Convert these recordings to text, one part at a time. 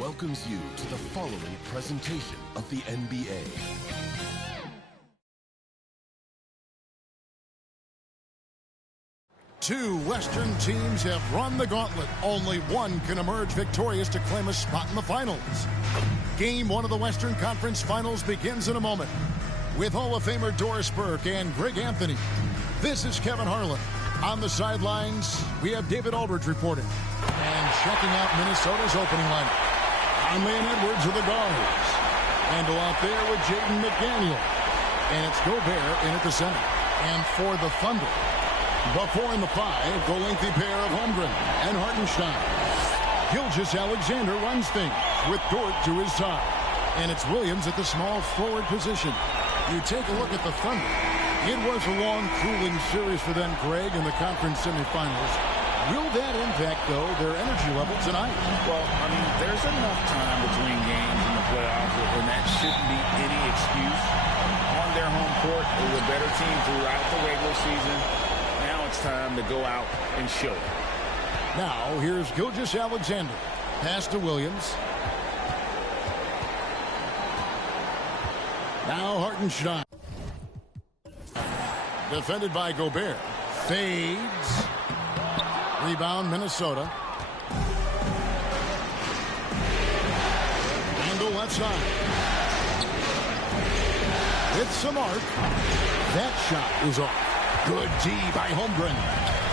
welcomes you to the following presentation of the NBA. Two Western teams have run the gauntlet. Only one can emerge victorious to claim a spot in the finals. Game one of the Western Conference Finals begins in a moment. With Hall of Famer Doris Burke and Greg Anthony, this is Kevin Harlan. On the sidelines, we have David Aldridge reporting. And checking out Minnesota's opening lineup, Conley and Edwards are the guards. Handle out there with Jaden McDaniel. And it's Gobert in at the center. And for the Thunder, the 4 and the 5, the lengthy pair of Holmgren and Hartenstein. Gilgeous-Alexander runs things with Dort to his side. And it's Williams at the small forward position. You take a look at the Thunder. It was a long, grueling series for them, Greg, in the conference semifinals. Will that impact, though, their energy level tonight? Well, I mean, there's enough time between games in the playoffs, and that shouldn't be any excuse. On their home court, they were a better team throughout the regular season. Now it's time to go out and show it. Now, here's Gilgeous-Alexander. Pass to Williams. Now Hartenstein. Defended by Gobert. Fades. Rebound, Minnesota. Handle left side. It's a mark. That shot is off. Good D by Holmgren.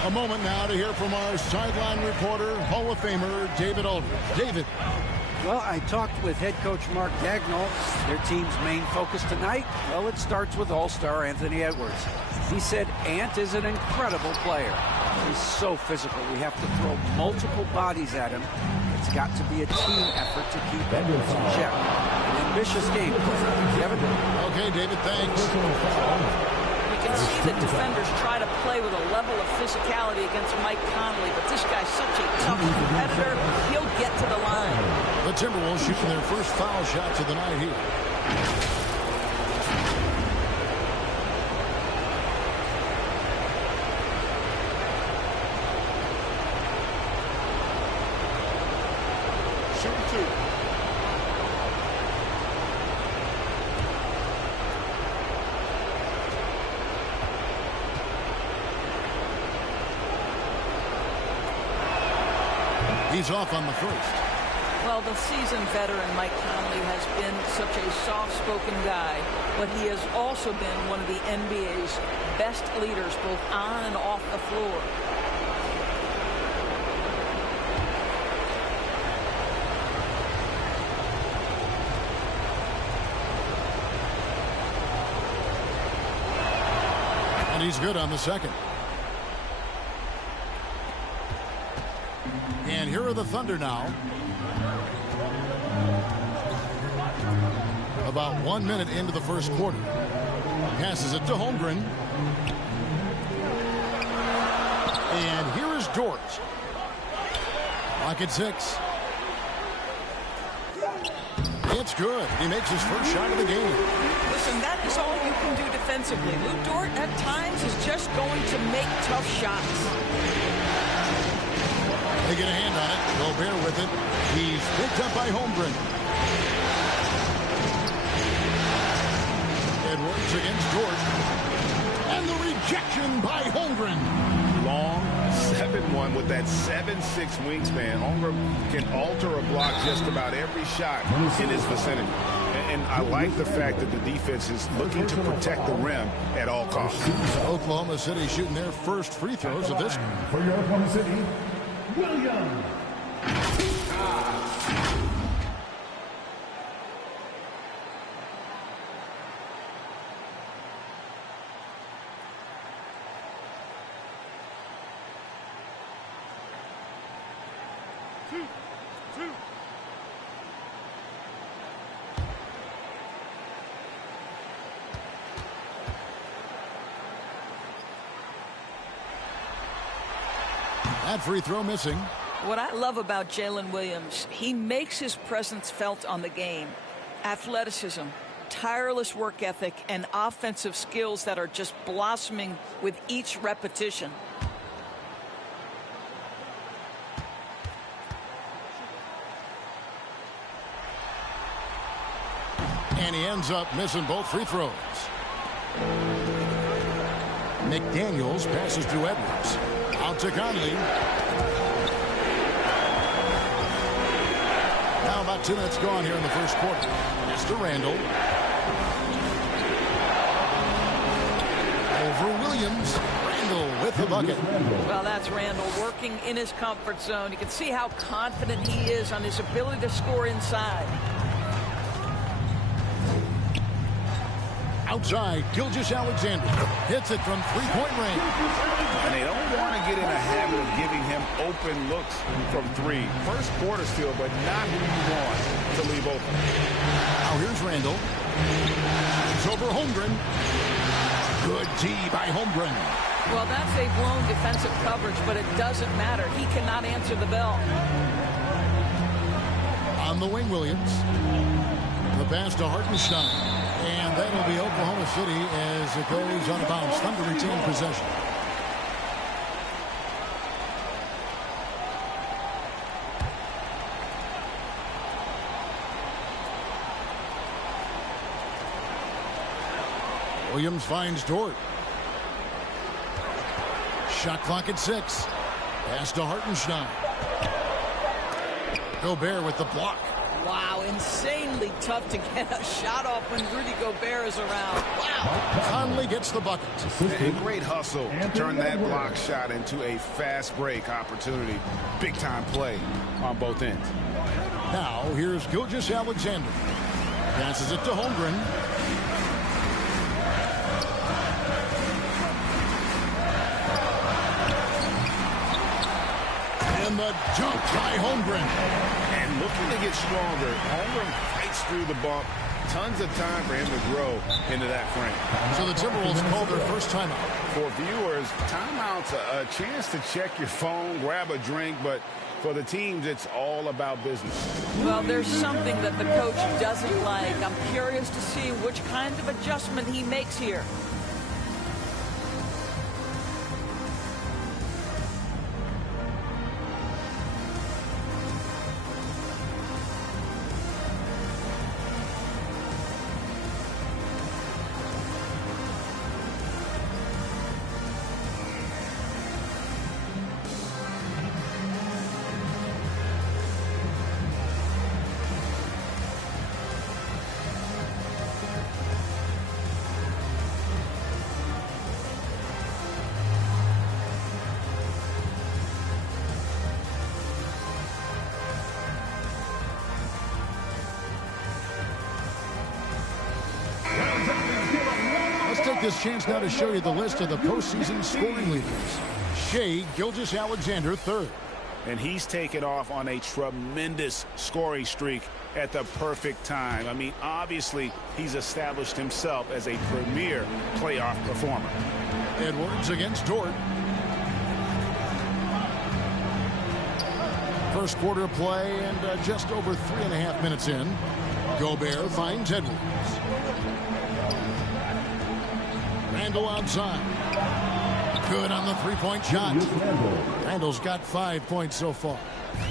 A moment now to hear from our sideline reporter, Hall of Famer David Aldridge. David. Well, I talked with head coach Mark Dagnall. Their team's main focus tonight, well, it starts with all-star Anthony Edwards. He said Ant is an incredible player. He's so physical. We have to throw multiple bodies at him. It's got to be a team effort to keep Edwards in check. An ambitious game plan. Kevin? Okay, David, thanks. You can see that defenders try to play with a level of physicality against Mike Conley, but this guy's such a tough competitor, he'll get to the line. The Timberwolves shooting their first foul shots of the night here. Shooting two. He's off on the first. Well, the seasoned veteran Mike Conley has been such a soft-spoken guy, but he has also been one of the NBA's best leaders, both on and off the floor. And he's good on the second. And here are the Thunder now. About 1 minute into the first quarter. Passes it to Holmgren. And here is Dort. Lock at 6. It's good. He makes his first shot of the game. Listen, that is all you can do defensively. Lou Dort, at times, is just going to make tough shots. They get a hand on it. Gobert with it. He's picked up by Holmgren. Edwards against Dort. And the rejection by Holmgren. Long 7-1 with that 7'6" wingspan. Holmgren can alter a block just about every shot in his vicinity. And I like the fact that the defense is looking to protect the rim at all costs. Oklahoma City shooting their first free throws of this. For your Oklahoma City, Williams. That free throw missing. What I love about Jalen Williams, he makes his presence felt on the game. Athleticism, tireless work ethic, and offensive skills that are just blossoming with each repetition. And he ends up missing both free throws. McDaniels passes through Edwards. Out to Conley. Now about 2 minutes gone here in the first quarter. Mr. Randall. Over Williams. Randall with the bucket. Well, that's Randall working in his comfort zone. You can see how confident he is on his ability to score inside. Outside, Gilgeous-Alexander hits it from three-point range. And they don't want to get in a habit of giving him open looks from three. First quarter still, but not who you want to leave open. Now here's Randall. It's over Holmgren. Good D by Holmgren. Well, that's a blown defensive coverage, but it doesn't matter. He cannot answer the bell. On the wing, Williams. The pass to Hartenstein. And that'll be Oklahoma City as it goes on a bounce. Thunder retain possession. Williams finds Dort. Shot clock at 6. Pass to Hartenstein. Gobert with the block. Wow, insanely tough to get a shot off when Rudy Gobert is around. Wow. Conley gets the bucket. A great hustle to turn that block shot into a fast break opportunity. Big time play on both ends. Now here's Gilgeous-Alexander. Passes it to Holmgren. And the dunk by Holmgren. And looking to get stronger. Holmgren fights through the bump. Tons of time for him to grow into that frame. So the Timberwolves call their first timeout. For viewers, timeout's a chance to check your phone, grab a drink, but for the teams, it's all about business. Well, there's something that the coach doesn't like. I'm curious to see which kind of adjustment he makes here. This chance now to show you the list of the postseason scoring leaders. Shai Gilgeous-Alexander, third. And he's taken off on a tremendous scoring streak at the perfect time. I mean, obviously, he's established himself as a premier playoff performer. Edwards against Dort. First quarter play and just over 3.5 minutes in. Gobert finds Edwards. Randall outside. Good on the three-point shot. Randall's got 5 points so far.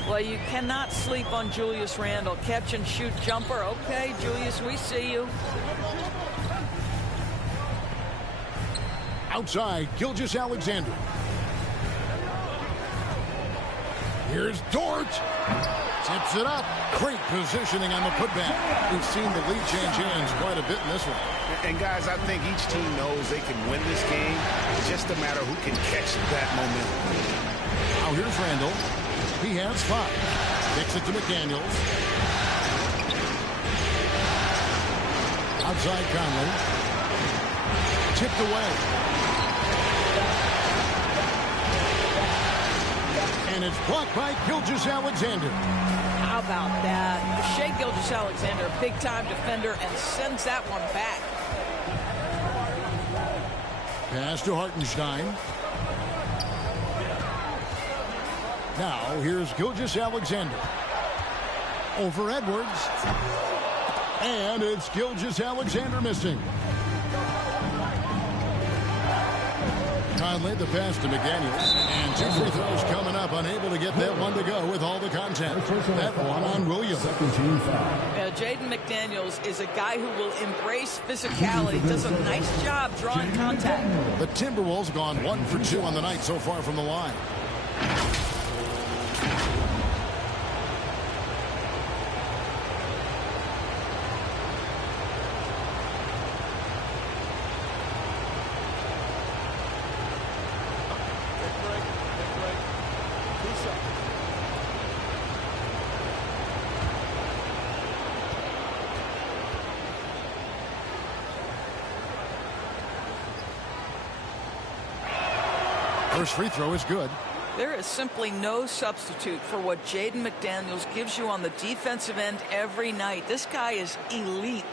Well, you cannot sleep on Julius Randall. Catch and shoot jumper. Okay, Julius, we see you. Outside, Gilgeous-Alexander. Here's Dort. Tips it up. Great positioning on the putback. We've seen the lead change hands quite a bit in this one. And guys, I think each team knows they can win this game. It's just a matter who can catch that momentum. Now here's Randall. He has 5. Kicks it to McDaniels. Outside Conley. Tipped away. And it's blocked by Gilgeous-Alexander. How about that? Shai Gilgeous-Alexander, a big-time defender, and sends that one back. Pass to Hartenstein. Now here's Gilgeous-Alexander. Over Edwards. And it's Gilgeous-Alexander missing. Conley, the pass to McDaniels. And 2 free throws coming up. Unable to get that one to go with all the contact. That one on Williams. Jaden McDaniels is a guy who will embrace physicality. Does a nice job drawing contact. The Timberwolves gone 1 for 2 on the night so far from the line. First free throw is good. There is simply no substitute for what Jaden McDaniels gives you on the defensive end every night. This guy is elite.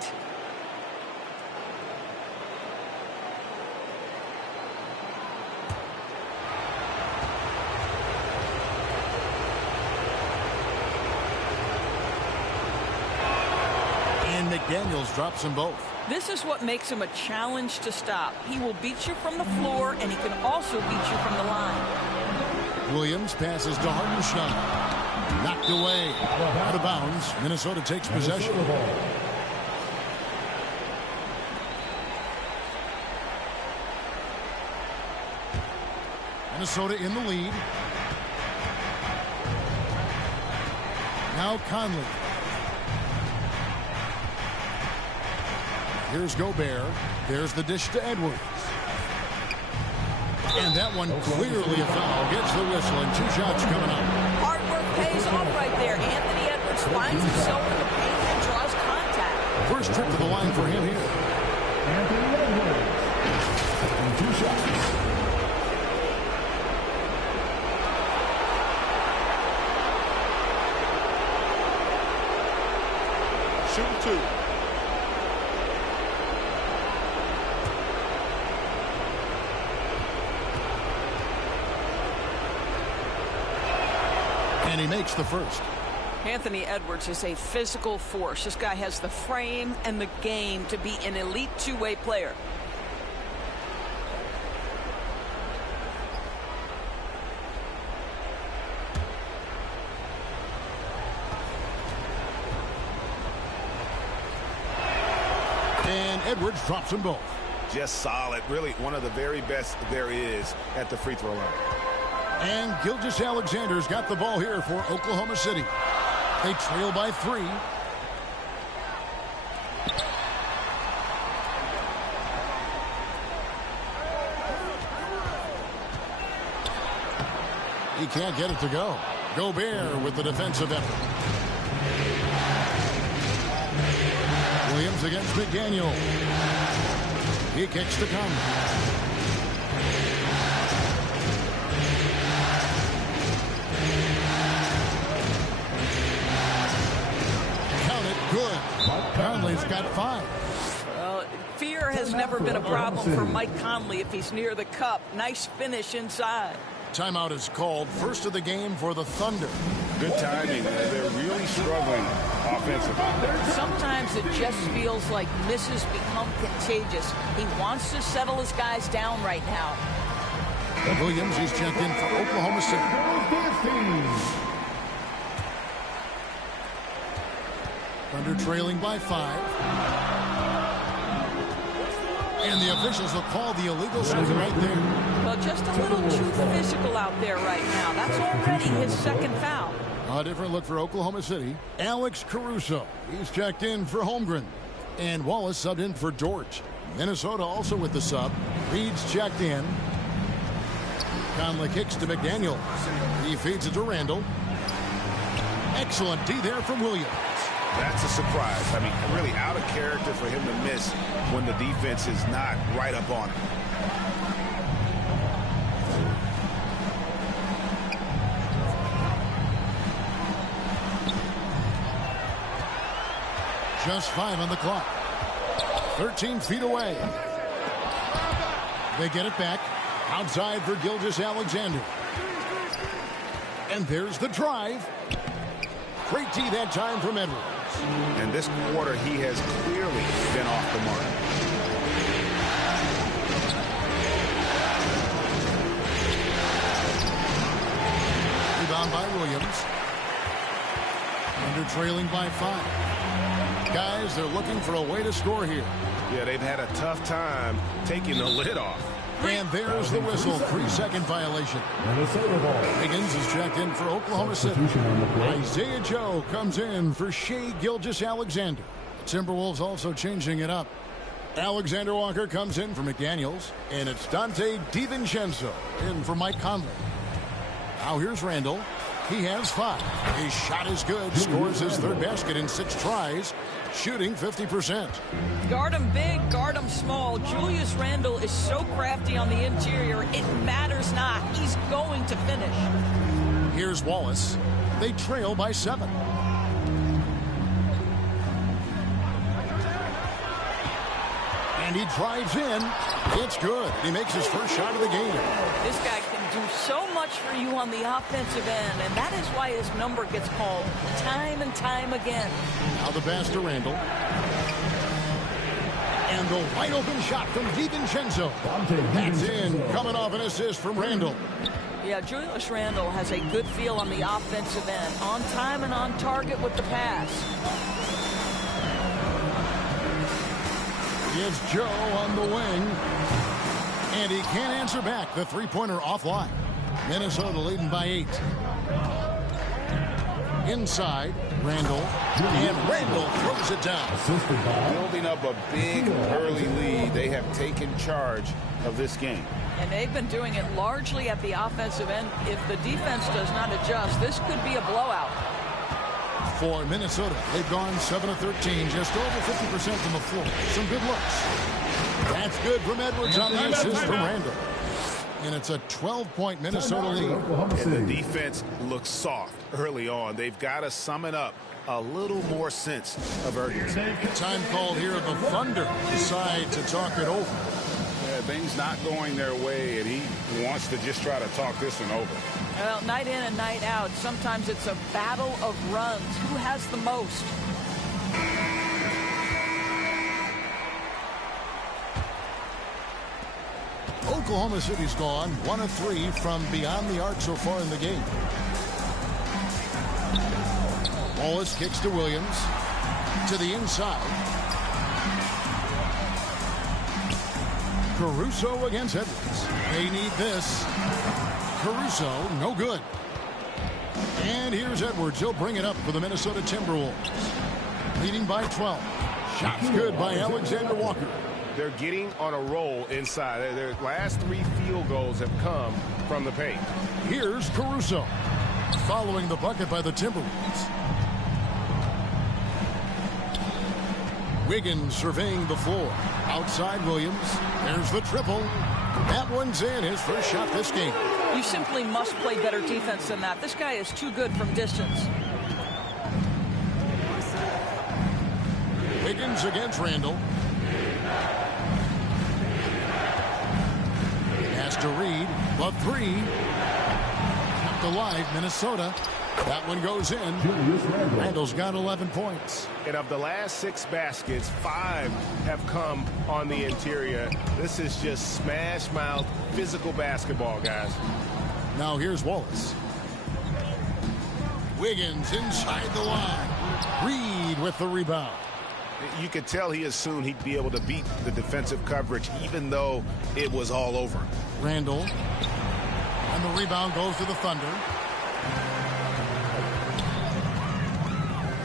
And McDaniels drops them both. This is what makes him a challenge to stop. He will beat you from the floor, and he can also beat you from the line. Williams passes to Hartenstein. Knocked away. Out of bounds. Minnesota takes possession. Minnesota in the lead. Now Conley. Here's Gobert. There's the dish to Edwards. And that one clearly a foul. Gets the whistle and 2 shots coming up. Hard work pays off right there. Anthony Edwards finds himself in the paint and draws contact. First trip to the line for him here. Anthony Edwards. And 2 shots. Shooting 2. And he makes the first. Anthony Edwards is a physical force. This guy has the frame and the game to be an elite two-way player. And Edwards drops them both. Just solid. Really one of the very best there is at the free throw line. And Gilgeous-Alexander's got the ball here for Oklahoma City. They trail by 3. He can't get it to go. Gobert with the defensive effort. Williams against McDaniel. He kicks to Conley. Good. Conley's got 5. Well, fear has never been a problem for Mike Conley if he's near the cup. Nice finish inside. Timeout is called. First of the game for the Thunder. Good timing. They're really struggling offensively. Sometimes it just feels like misses become contagious. He wants to settle his guys down right now. Williams is checked in for Oklahoma City. Thunder trailing by 5. And the officials will call the illegal something right there. Well, just a little too physical out there right now. That's already his second foul. A different look for Oklahoma City. Alex Caruso. He's checked in for Holmgren. And Wallace subbed in for George. Minnesota also with the sub. Reed's checked in. Conley kicks to McDaniel. He feeds it to Randall. Excellent D there from Williams. That's a surprise. I mean, really out of character for him to miss when the defense is not right up on him. Just 5 on the clock. 13 feet away. They get it back. Outside for Gilgeous-Alexander. And there's the drive. Great D that time from Edwards. And this quarter, he has clearly been off the mark. Rebound by Williams. Thunder trailing by 5. Guys, they're looking for a way to score here. Yeah, they've had a tough time taking the lid off. And there's the whistle. 3-second violation. Higgins is checked in for Oklahoma City. Isaiah Joe comes in for Shai Gilgeous-Alexander. Timberwolves also changing it up. Alexander Walker comes in for McDaniels. And it's Dante DiVincenzo in for Mike Conley. Now here's Randall. He has 5. His shot is good. Scores his 3rd basket in 6 tries. Shooting 50%. Guard him big, guard him small. Julius Randle is so crafty on the interior, it matters not. He's going to finish. Here's Wallace. They trail by 7. And he drives in. It's good. He makes his first shot of the game. This guy can do so much for you on the offensive end, and that is why his number gets called time and time again. Now the pass to Randall. And the wide open shot from DiVincenzo. That's in. Coming off an assist from Randall. Yeah, Julius Randle has a good feel on the offensive end. On time and on target with the pass. Here's Joe on the wing. And he can't answer back. The three-pointer offline. Minnesota leading by 8. Inside, Randall. And Randall throws it down. Building up a big early lead. They have taken charge of this game. And they've been doing it largely at the offensive end. If the defense does not adjust, this could be a blowout. For Minnesota, they've gone 7 of 13, just over 50% from the floor. Some good looks. That's good from Edwards on the assist from Randall. And it's a 12-point Minnesota lead. And the defense looks soft early on. They've got to sum it up. A little more sense of urgency. Time called here. The Thunder decide to talk it over. Yeah, things not going their way, and he wants to just try to talk this one over. Well, night in and night out, sometimes it's a battle of runs. Who has the most? Oklahoma City's gone 1 of 3 from beyond the arc so far in the game. Wallace kicks to Williams. To the inside. Caruso against Edwards. They need this. Caruso, no good. And here's Edwards. He'll bring it up for the Minnesota Timberwolves. Leading by 12. Shots good by Alexander Walker. They're getting on a roll inside. Their last 3 field goals have come from the paint. Here's Caruso. Following the bucket by the Timberwolves. Wiggins surveying the floor. Outside Williams. There's the triple. That one's in. His first shot this game. You simply must play better defense than that. This guy is too good from distance. Wiggins against Randall. Pass to Reed. The 3. Kept alive, Minnesota. That one goes in. Randall's got 11 points. And of the last 6 baskets, 5 have come on the interior. This is just smash mouth physical basketball, guys. Now here's Wallace. Wiggins inside the line. Reed with the rebound. You could tell he assumed he'd be able to beat the defensive coverage, even though it was all over. Randall. And the rebound goes to the Thunder.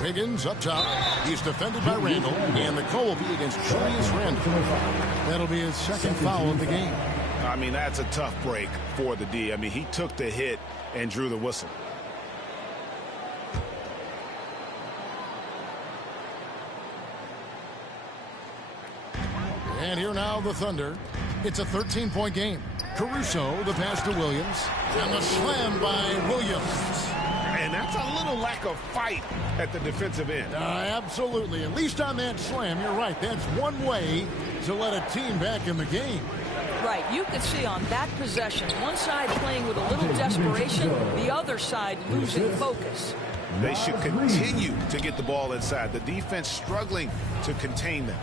Wiggins up top. He's defended by Randall. And the call will be against Julius Randall. That'll be his second foul of the game. I mean, that's a tough break for the D. I mean, he took the hit and drew the whistle. And here now the Thunder. It's a 13-point game. Caruso, the pass to Williams. And the slam by Williams. And that's a little lack of fight at the defensive end. Absolutely. At least on that slam, you're right. That's one way to let a team back in the game. Right. You could see on that possession, one side playing with a little desperation, the other side losing focus. They should continue to get the ball inside. The defense struggling to contain them.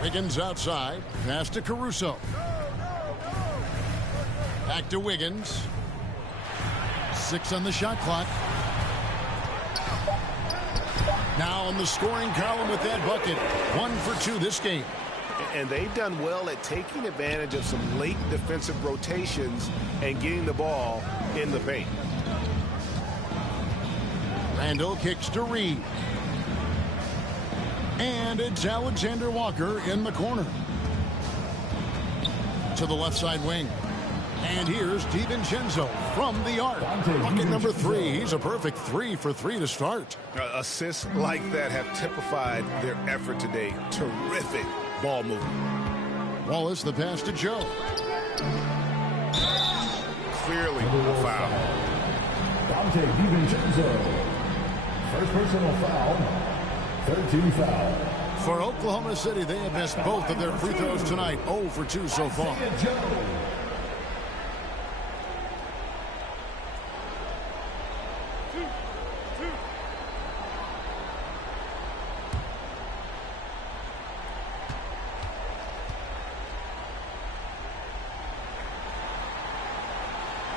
Wiggins outside. Pass to Caruso. Back to Wiggins. 6 on the shot clock. Now in the scoring column with that bucket. 1 for 2 this game. And they've done well at taking advantage of some late defensive rotations and getting the ball in the paint. Randall kicks to Reed. And it's Alexander Walker in the corner. To the left side wing. And here's DiVincenzo from the arc. Bucket number 3. He's a perfect 3 for 3 to start. Assists like that have typified their effort today. Terrific ball movement. Wallace, the pass to Joe. Clearly a foul. Dante DiVincenzo. First personal foul. 13 foul. For Oklahoma City, they have missed both of their free throws tonight. 0 for 2 so far.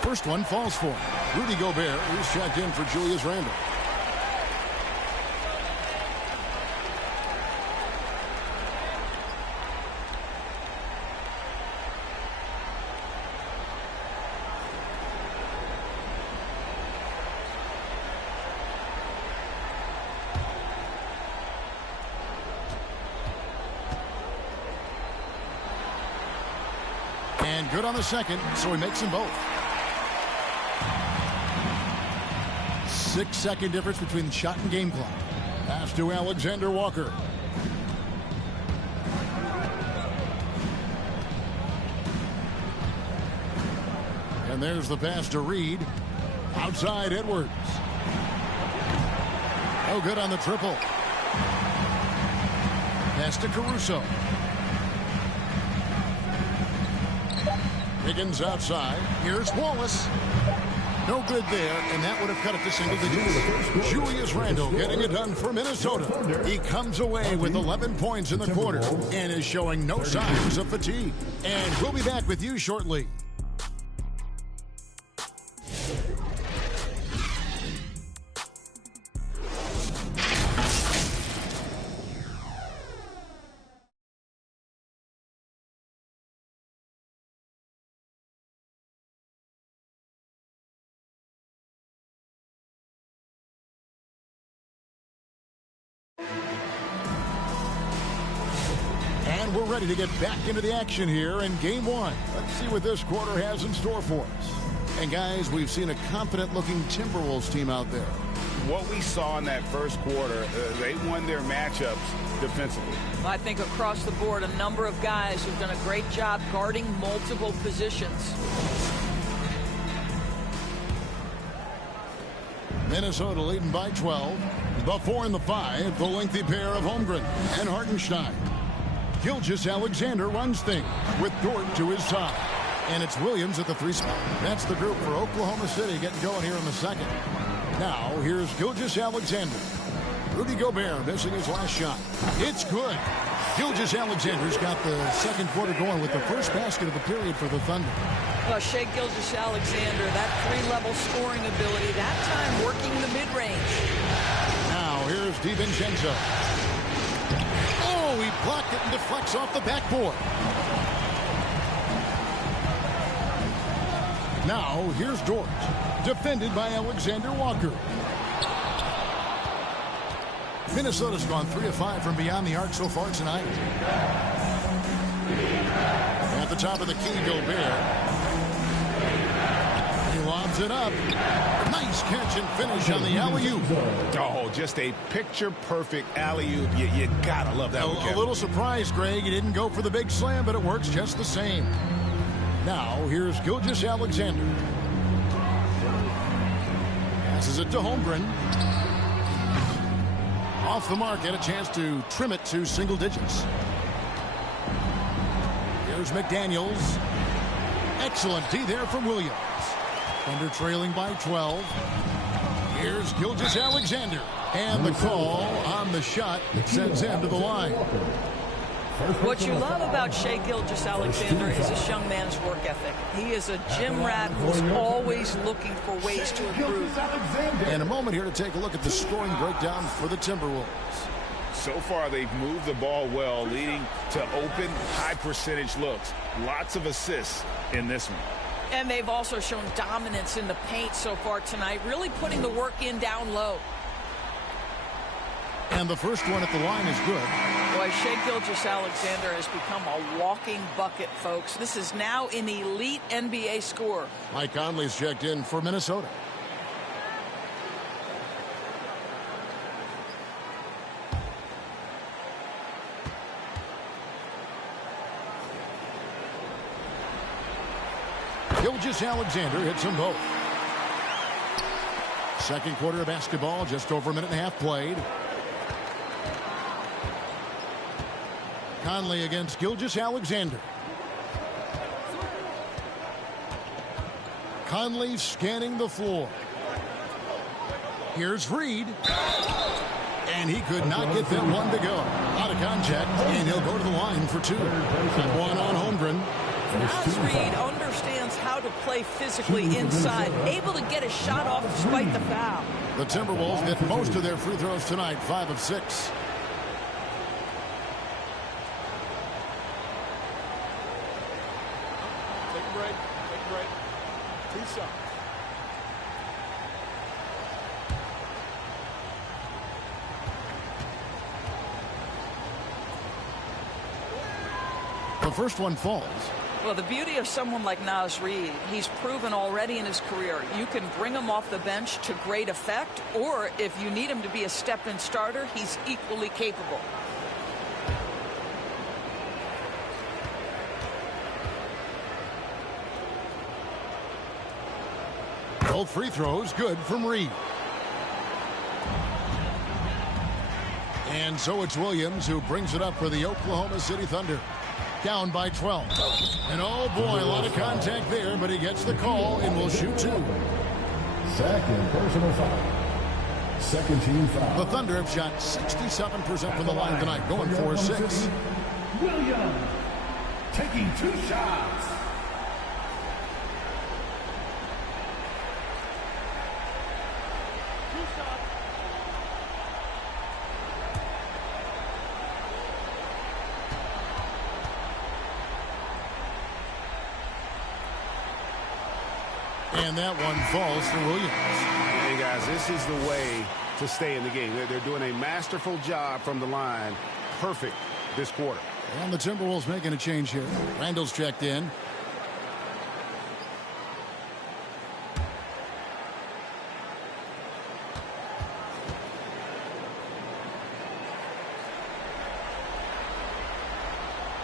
First one falls for him. Rudy Gobert is checked in for Julius Randle. And good on the second, so he makes them both. 6-second difference between the shot and game clock. Pass to Alexander Walker. And there's the pass to Reed. Outside Edwards. Oh, good on the triple. Pass to Caruso. Wiggins outside. Here's Wallace. No good there, and that would have cut it to single digits. Julius Randle getting it done for Minnesota. He comes away with 11 points in the quarter and is showing no signs of fatigue. And we'll be back with you shortly. And we're ready to get back into the action here in game 1. Let's see what this quarter has in store for us. And guys, we've seen a confident-looking Timberwolves team out there. What we saw in that first quarter, they won their matchups defensively. I think across the board, a number of guys who've done a great job guarding multiple positions. Minnesota leading by 12. The 4 and the 5, the lengthy pair of Holmgren and Hartenstein. Gilgeous-Alexander runs things with Dort to his side. And it's Williams at the 3 spot. That's the group for Oklahoma City getting going here in the second. Now, here's Gilgeous-Alexander. Rudy Gobert missing his last shot. It's good. Gilgeous-Alexander's got the second quarter going with the first basket of the period for the Thunder. Well, Shai Gilgeous-Alexander, that 3-level scoring ability, that time working the mid-range. Now, here's DiVincenzo. Oh, he blocked it and deflects off the backboard. Now, here's Dort, defended by Alexander Walker. Minnesota's gone 3 of 5 from beyond the arc so far tonight. At the top of the key, Gobert. He lobs it up. Nice catch and finish on the alley-oop. Oh, just a picture-perfect alley-oop. You gotta love that one, A little surprise, Greg. He didn't go for the big slam, but it works just the same. Now, here's Gilgeous-Alexander. Passes it to Holmgren. Off the mark, had a chance to trim it to single digits. Here's McDaniels. Excellent D there from Williams. Thunder trailing by 12. Here's Gilgeous-Alexander. And the call on the shot that sends him to the line. What you love about Shai Gilgeous-Alexander is this young man's work ethic. He is a gym rat who's always looking for ways to improve. And a moment here to take a look at the scoring breakdown for the Timberwolves. So far, they've moved the ball well, leading to open, high-percentage looks. Lots of assists in this one. And they've also shown dominance in the paint so far tonight, really putting the work in down low. And the first one at the line is good. Boy, Shai Gilgeous-Alexander has become a walking bucket, folks. This is now an elite NBA scorer. Mike Conley's checked in for Minnesota. Gilgeous-Alexander hits them both. Second quarter of basketball, just over a minute and a half played. Conley against Gilgeous-Alexander. Conley scanning the floor. Here's Reed. And he could not get that one to go. Out of contact, and he'll go to the line for two. One on Holmgren. Naz Reid understands how to play physically inside, able to get a shot off despite the foul. The Timberwolves hit most of their free throws tonight, 5 of 6. Take a break. Take a break. 2 shots. The first one falls. Well, the beauty of someone like Naz Reid, he's proven already in his career, you can bring him off the bench to great effect, or if you need him to be a step-in starter, he's equally capable. Both free throws good from Reed. And so it's Williams who brings it up for the Oklahoma City Thunder. Down by 12. And oh boy, a lot of contact there, but he gets the call and will shoot 2. Second personal foul. Second team foul. The Thunder have shot 67% from the line tonight, going for 6. Williams taking 2 shots. And that one falls for Williams. Hey, guys, this is the way to stay in the game. They're doing a masterful job from the line. Perfect this quarter. And the Timberwolves making a change here. Randall's checked in.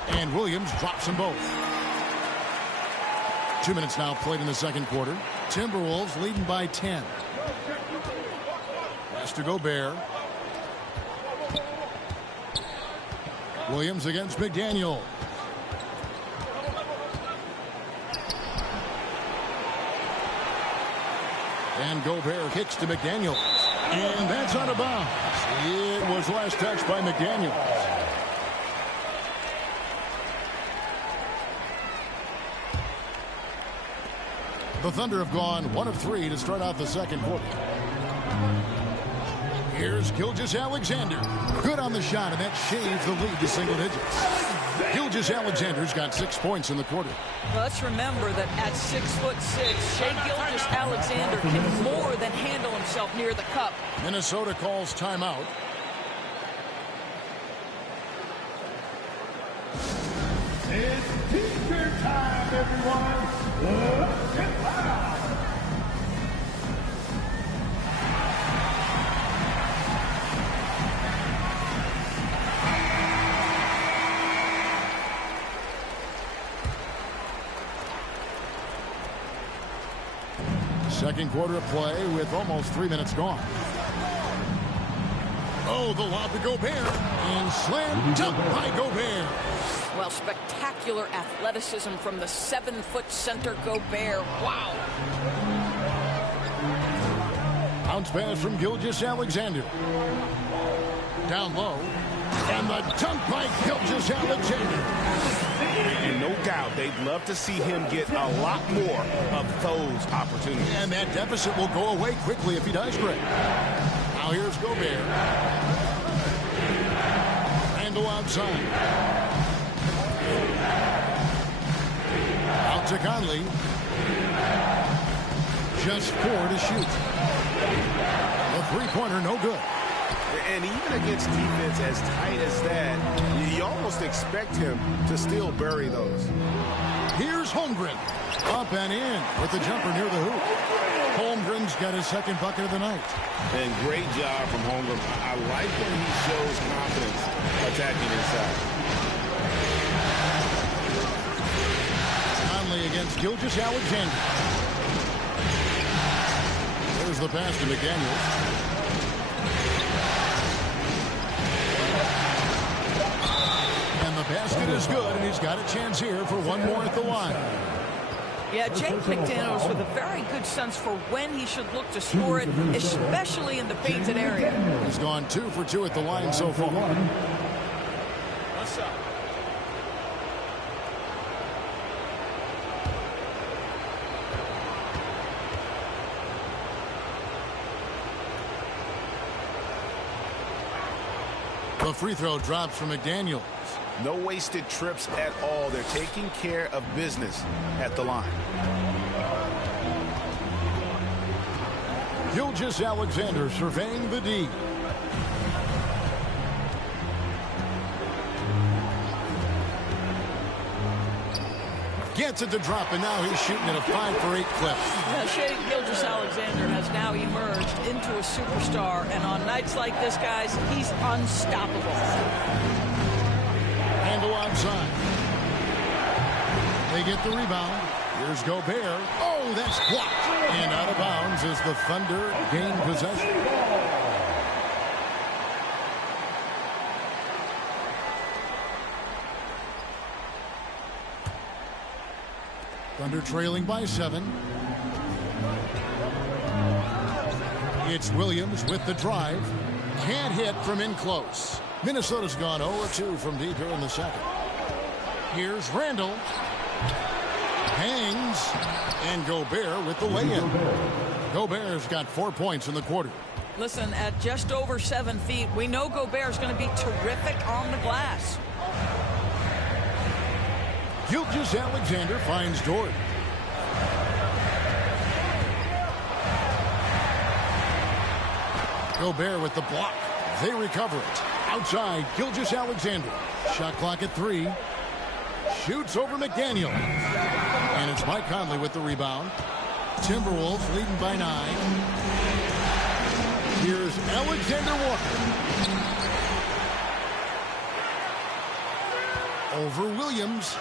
And Williams drops them both. 2 minutes now played in the second quarter. Timberwolves leading by 10. Pass to Gobert. Williams against McDaniel. And Gobert kicks to McDaniel. And that's out of bounds. It was last touched by McDaniel. The Thunder have gone 1 of 3 to start out the second quarter. Here's Gilgeous-Alexander. Good on the shot, and that shaves the lead to single digits. Gilgeous-Alexander's got 6 points in the quarter. Well, let's remember that at 6'6", Shai Gilgeous-Alexander can more than handle himself near the cup. Minnesota calls timeout. It's teacher time, everyone. Let's get loud. Second quarter of play with almost 3 minutes gone. Oh, the lob to Gobert. And slam dunk by Gobert. Well, spectacular athleticism from the 7-foot center Gobert. Wow. Bounce pass from Gilgeous-Alexander. Down low. And the dunk by Gilgeous-Alexander. And no doubt they'd love to see him get a lot more of those opportunities. And that deficit will go away quickly if he does, Greg. Now here's Gobert. Randle outside. Out to Conley. Just 4 to shoot. The three-pointer, no good. And even against defense as tight as that, you almost expect him to still bury those. Here's Holmgren. Up and in with the jumper near the hoop. Holmgren's got his second bucket of the night. And great job from Holmgren. I like when he shows confidence attacking inside. Conley against Gilgeous-Alexander. There's the pass to McDaniels. The basket is good, and he's got a chance here for one more at the line. Yeah, Jake McDaniels with a very good sense for when he should look to score it, especially in the painted area. He's gone 2 for 2 at the line so far. What's up? The free throw drops from McDaniels. No wasted trips at all. They're taking care of business at the line. Gilgeous-Alexander surveying the D. Gets it to drop, and now he's shooting at a 5 for 8 clip. Yeah, Shea Gilgeous-Alexander has now emerged into a superstar, and on nights like this, guys, he's unstoppable. Handle outside. They get the rebound. Here's Gobert. Oh, that's blocked. And out of bounds as the Thunder gain possession. Thunder trailing by 7. It's Williams with the drive. Can't hit from in close. Minnesota's gone 0-2 from deep here in the second. Here's Randle. Hangs. And Gobert with the lay-in. Gobert's got 4 points in the quarter. Listen, at just over 7 feet, we know Gobert's going to be terrific on the glass. Gilgeous-Alexander finds Jordan. Gobert with the block. They recover it. Outside, Gilgeous-Alexander. Shot clock at 3. Shoots over McDaniel. And it's Mike Conley with the rebound. Timberwolves leading by 9. Here's Alexander Walker. Over Williams.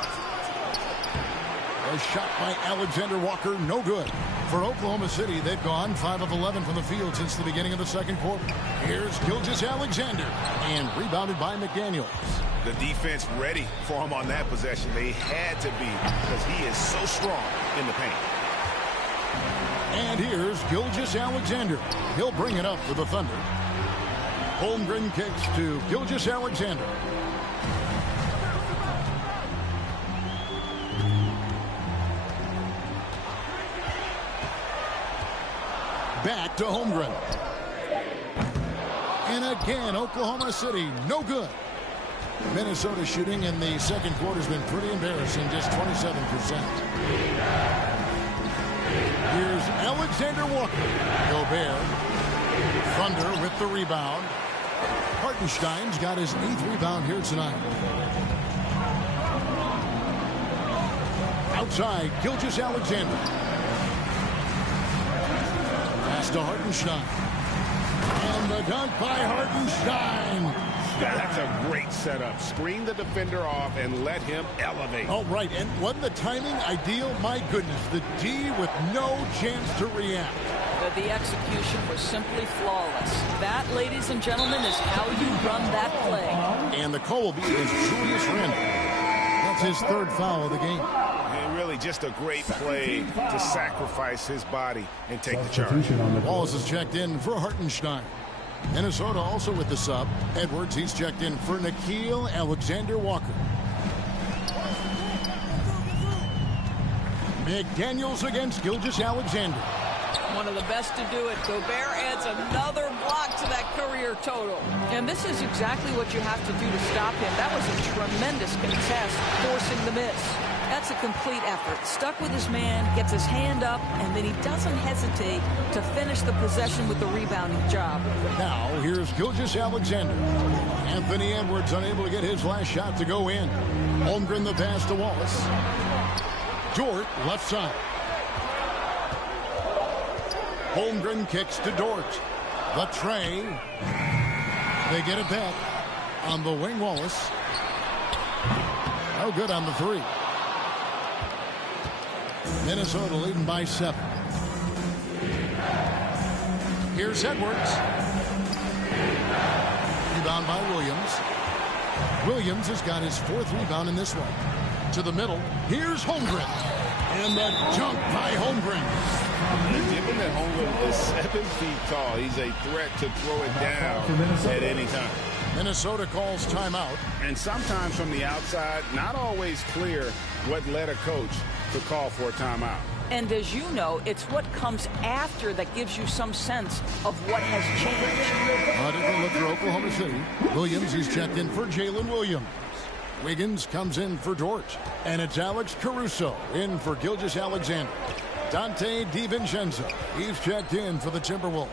A shot by Alexander Walker, no good. For Oklahoma City, they've gone 5 of 11 from the field since the beginning of the second quarter. Here's Gilgeous-Alexander, and rebounded by McDaniels. The defense ready for him on that possession. They had to be, because he is so strong in the paint. And here's Gilgeous-Alexander. He'll bring it up for the Thunder. Holmgren kicks to Gilgeous-Alexander. Back to Holmgren. And again, Oklahoma City, no good. Minnesota shooting in the second quarter has been pretty embarrassing, just 27%. Here's Alexander Walker. Gobert. Thunder with the rebound. Hartenstein's got his 8th rebound here tonight. Outside, Gilgeous-Alexander. Pass to Hartenstein. And the dunk by Hartenstein. That's a great setup. Screen the defender off and let him elevate. Oh, right. And wasn't the timing ideal? My goodness. The D with no chance to react. But the execution was simply flawless. That, ladies and gentlemen, is how you run that play. And the call will be against Julius Randle. That's his 3rd foul of the game. And really just a great play to sacrifice his body and take the charge. Wallace is checked in for Hartenstein. Minnesota also with the sub. Edwards, he's checked in for Nickeil Alexander-Walker. McDaniels against Gilgeous-Alexander. One of the best to do it. Gobert adds another block to that career total. And this is exactly what you have to do to stop him. That was a tremendous contest, forcing the miss. That's a complete effort. Stuck with his man, gets his hand up, and then he doesn't hesitate to finish the possession with the rebounding job. Now, here's Gilgeous-Alexander. Anthony Edwards unable to get his last shot to go in. Holmgren the pass to Wallace. Dort, left side. Holmgren kicks to Dort. The tray. They get it back on the wing. Wallace. Oh, good on the three. Minnesota leading by 7. Here's Edwards. Rebound by Williams. Williams has got his 4th rebound in this one. To the middle. Here's Holmgren. And the dunk by Holmgren. Given that Holmgren is 7 feet tall, he's a threat to throw it down at any time. Minnesota calls timeout. And sometimes from the outside, not always clear what led a coach to call for a timeout. And as you know, it's what comes after that gives you some sense of what has changed. A different look for Oklahoma City. Williams is checked in for Jalen Williams. Wiggins comes in for Dort. And it's Alex Caruso in for Gilgeous-Alexander. Dante DiVincenzo, he's checked in for the Timberwolves.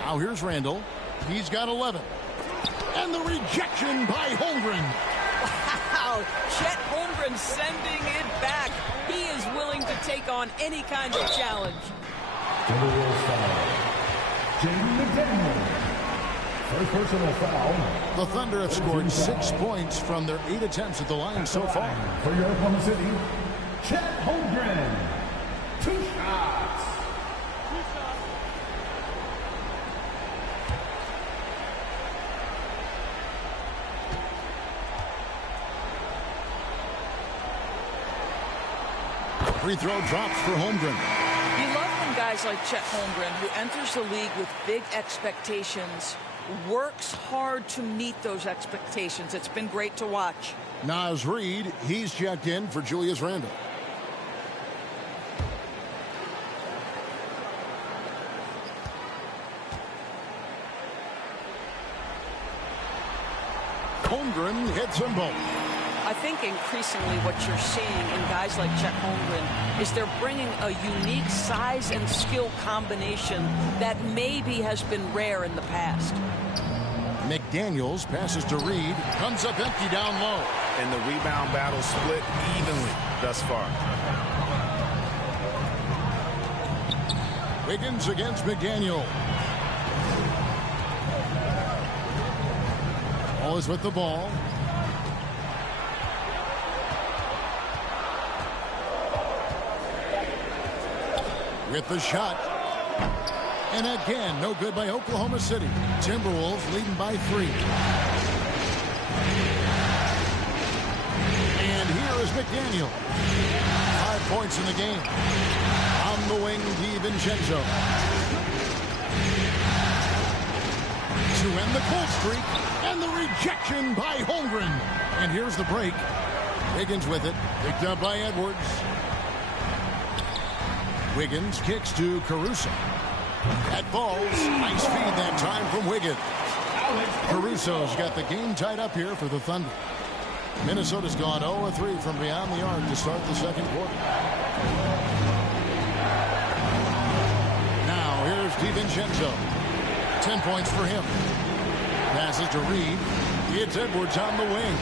Now here's Randall. He's got 11. And the rejection by Holmgren. Wow, Chet Holmgren sending it back. He is willing to take on any kind of challenge. Timberwolves foul. Jaden McDaniels. First personal foul. The Thunder have scored 6 points from their 8 attempts at the line so far. For your Oklahoma City, Chet Holmgren. 2 shots. Free throw drops for Holmgren. You love when guys like Chet Holmgren, who enters the league with big expectations, works hard to meet those expectations. It's been great to watch. Naz Reid, he's checked in for Julius Randle. Holmgren hits them both. I think increasingly what you're seeing in guys like Chet Holmgren is they're bringing a unique size and skill combination that maybe has been rare in the past. McDaniels passes to Reid, comes up empty down low. And the rebound battle split evenly thus far. Wiggins against McDaniel. Always with the ball. With the shot. And again, no good by Oklahoma City. Timberwolves leading by 3. And here is McDaniel. 5 points in the game. On the wing, DiVincenzo. To end the cold streak. And the rejection by Holmgren. And here's the break. Wiggins with it. Picked up by Edwards. Wiggins kicks to Caruso. That falls. Nice feed that time from Wiggins. Caruso's got the game tied up here for the Thunder. Minnesota's gone 0-3 from beyond the arc to start the second quarter. Now here's DiVincenzo. 10 points for him. Passes to Reid. It's Edwards on the wing.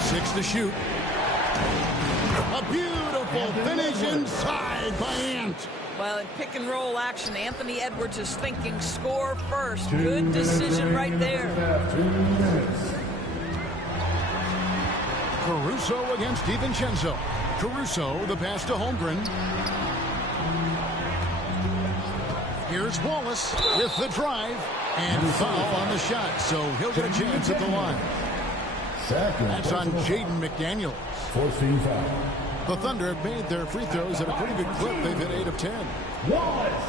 6 to shoot. A beautiful finish inside by Ant. Well, in pick and roll action, Anthony Edwards is thinking score first. Good decision right there. 2 minutes. Caruso against DiVincenzo. Caruso, the pass to Holmgren. Here's Wallace with the drive. And foul on the shot, so he'll get a chance at the line. That's on Jaden McDaniels. 14 foul. The Thunder have made their free throws at a pretty good clip. They've hit 8 of 10. Wallace.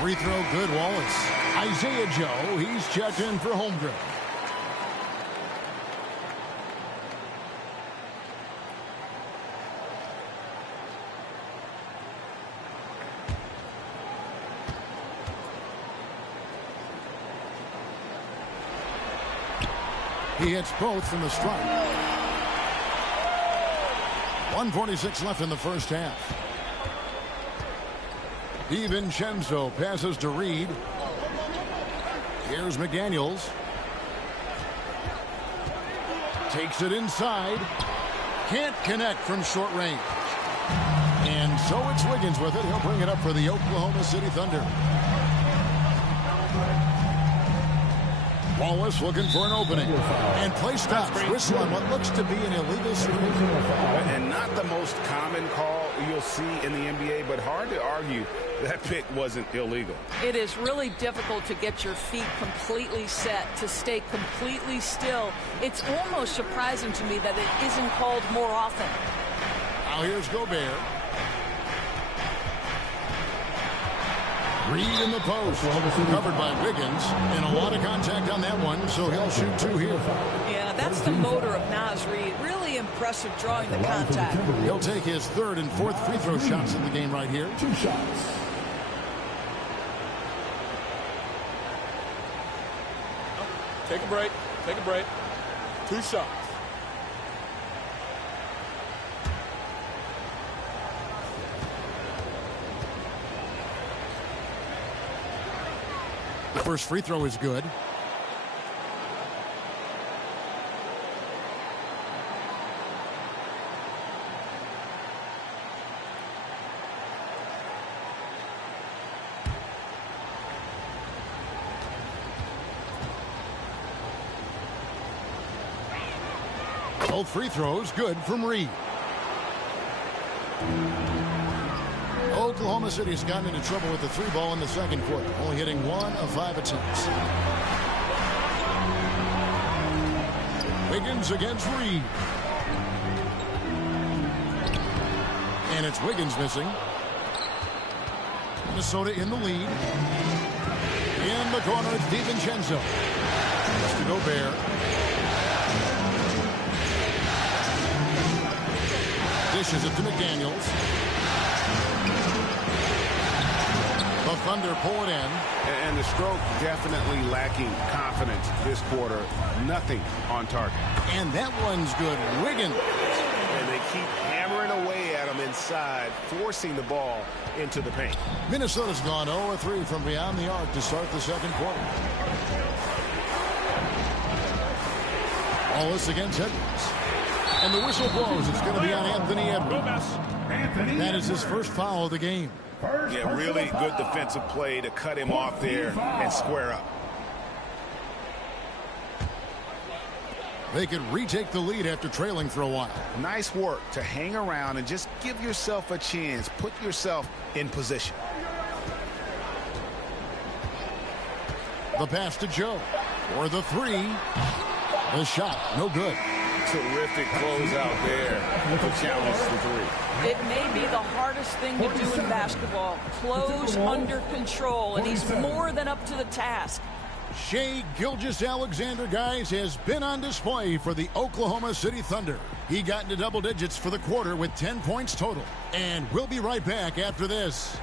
Free throw good, Wallace. Isaiah Joe, he's checked in for Holmgren. He hits both from the stripe. 1:46 left in the first half. DiVincenzo passes to Reed. Here's McDaniels. Takes it inside. Can't connect from short range. And so it's Wiggins with it. He'll bring it up for the Oklahoma City Thunder. Wallace looking for an opening. And play stops. Whistle on what looks to be an illegal screen. And not the most common call you'll see in the NBA, but hard to argue that pick wasn't illegal. It is really difficult to get your feet completely set, to stay completely still. It's almost surprising to me that it isn't called more often. Now here's Gobert. Reed in the post. Covered by Wiggins. And a lot of contact on that one, so he'll shoot two here. Yeah, that's the motor of Naz Reid. Really impressive drawing the contact. He'll take his third and fourth free throw shots in the game right here. 2 shots. Take a break. Take a break. 2 shots. The first free throw is good. Both free throws good from Reed. Oklahoma City has gotten into trouble with the 3 ball in the second quarter, only hitting 1 of 5 attempts. Wiggins against Reed. And it's Wiggins missing. Minnesota in the lead. In the corner, it's DiVincenzo. Just to Gobert. Dishes it to McDaniels. The Thunder pull it in. And the stroke definitely lacking confidence this quarter. Nothing on target. And that one's good. Wiggins. And they keep hammering away at him inside, forcing the ball into the paint. Minnesota's gone 0-3 from beyond the arc to start the second quarter. Wallace against Edwards. And the whistle blows. It's going to be on Anthony Edwards. That is his first foul of the game. Yeah, really good defensive play to cut him off there and square up. They could retake the lead after trailing for a while. Nice work to hang around and just give yourself a chance. Put yourself in position. The pass to Joe. For the 3. The shot, no good. Terrific closeout there to challenge the 3. It may be the hardest thing to do in basketball. Close under control, and he's more than up to the task. Shai Gilgeous-Alexander, guys, has been on display for the Oklahoma City Thunder. He got into double digits for the quarter with 10 points total. And we'll be right back after this.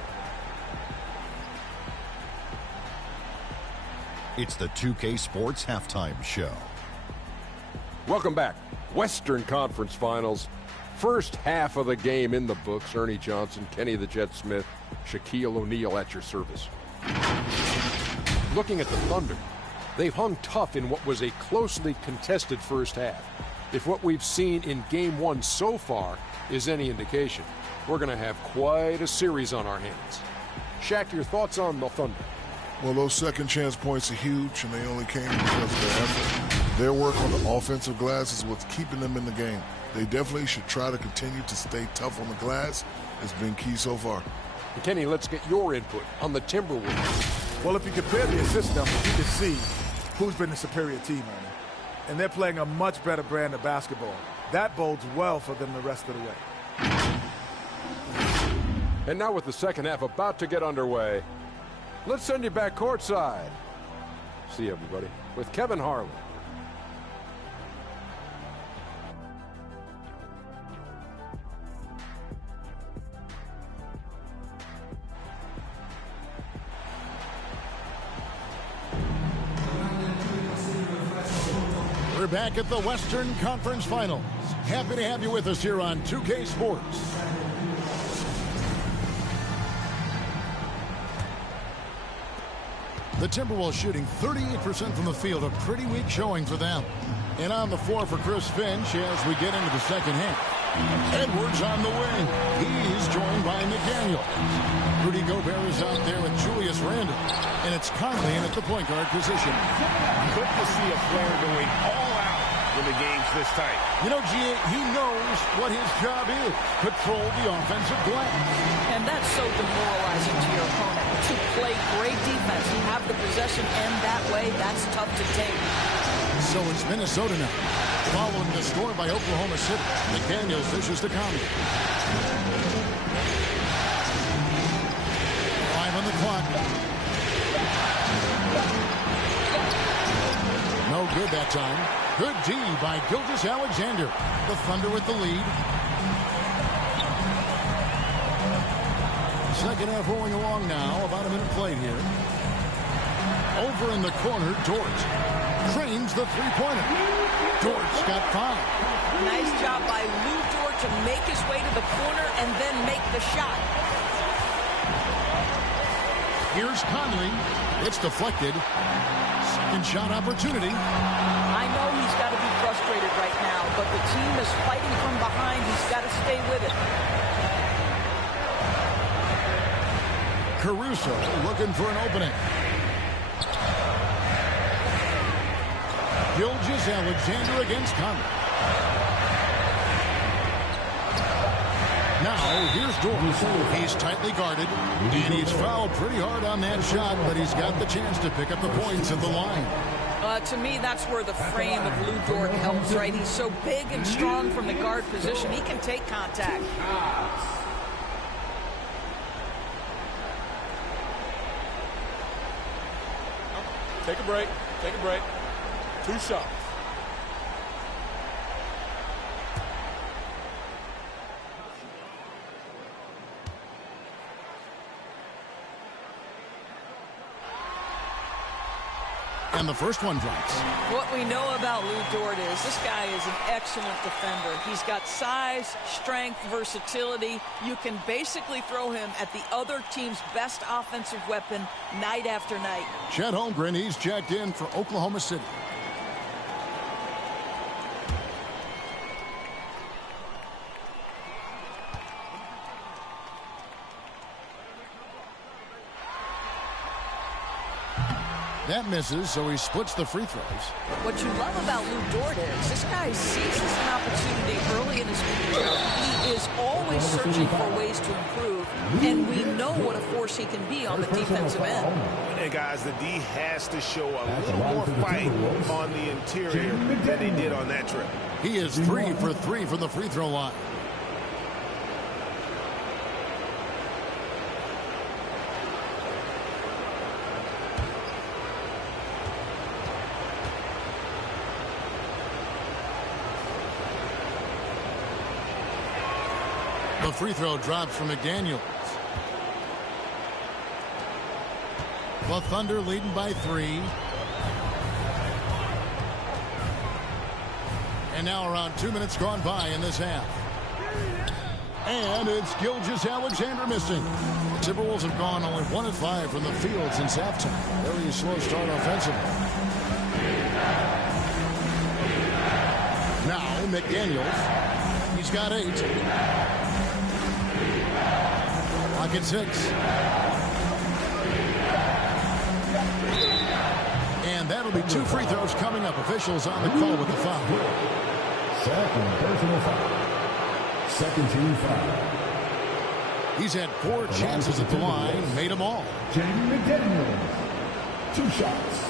It's the 2K Sports Halftime Show. Welcome back. Western Conference Finals. First half of the game in the books. Ernie Johnson, Kenny the Jet Smith, Shaquille O'Neal at your service. Looking at the Thunder, they've hung tough in what was a closely contested first half. If what we've seen in Game 1 so far is any indication, we're going to have quite a series on our hands. Shaq, your thoughts on the Thunder? Well, those second chance points are huge, and they only came because of their effort. Their work on the offensive glass is what's keeping them in the game. They definitely should try to continue to stay tough on the glass. It's been key so far. Kenny, let's get your input on the Timberwolves. Well, if you compare the assist numbers, you can see who's been the superior team on it. And they're playing a much better brand of basketball. That bodes well for them the rest of the way. And now with the second half about to get underway, Let's send you back courtside. See everybody with Kevin Harlan. We're back at the Western Conference Finals. Happy to have you with us here on 2K Sports. The Timberwolves shooting 38% from the field, a pretty weak showing for them. And on the floor for Chris Finch as we get into the second half. Edwards on the wing. He's joined by McDaniel. Rudy Gobert is out there with Julius Randle. And it's Conley in at the point guard position. Good to see a player going all out when the game's this tight. You know, G.A., he knows what his job is. Control the offensive glass. And that's so demoralizing to your opponent. To play great defense and have the possession end that way, that's tough to take. So it's Minnesota now. Following the score by Oklahoma City. McDaniels dishes to Conley. 5 on the clock. No good that time. Good D by Gilgeous-Alexander. The Thunder with the lead. Second half rolling along now. About a minute played here. Over in the corner, Dort trains the three-pointer. Dort's got 5. Nice job by Lou Dort to make his way to the corner and then make the shot. Here's Conley. It's deflected. Second shot opportunity. I know he's got to be frustrated right now, but the team is fighting from behind. He's got to stay with it. Caruso looking for an opening. Gilgeous-Alexander against Conley. Now, here's Dort. He's tightly guarded, and he's fouled pretty hard on that shot, but he's got the chance to pick up the points at the line. To me, that's where the frame of Lou Dort helps, right? He's so big and strong from the guard position. He can take contact. Take a break. Take a break. 2 shots. And the first one drops. What we know about Lou Dort is this guy is an excellent defender. He's got size, strength, versatility. You can basically throw him at the other team's best offensive weapon night after night. Chet Holmgren, he's checked in for Oklahoma City. That misses, so he splits the free throws. What you love about Lou Dort is this guy seizes an opportunity early in his career. He is always searching for ways to improve, and we know what a force he can be on the defensive end. And guys, the D has to show a little more fight on the interior than he did on that trip. He is 3 for 3 from the free throw line. The free throw drops from McDaniels. The Thunder leading by 3. And now around 2 minutes gone by in this half. And it's Gilgeous-Alexander missing. The Timberwolves have gone only 1 of 5 from the field since halftime. Very slow start offensively. Now McDaniels. He's got 8. Pocket 6. And that'll be 2 free throws coming up. Officials on the call with the foul. Second personal foul. Second team foul. He's had 4 chances at the line, made them all. Jaden McDaniels. 2 shots.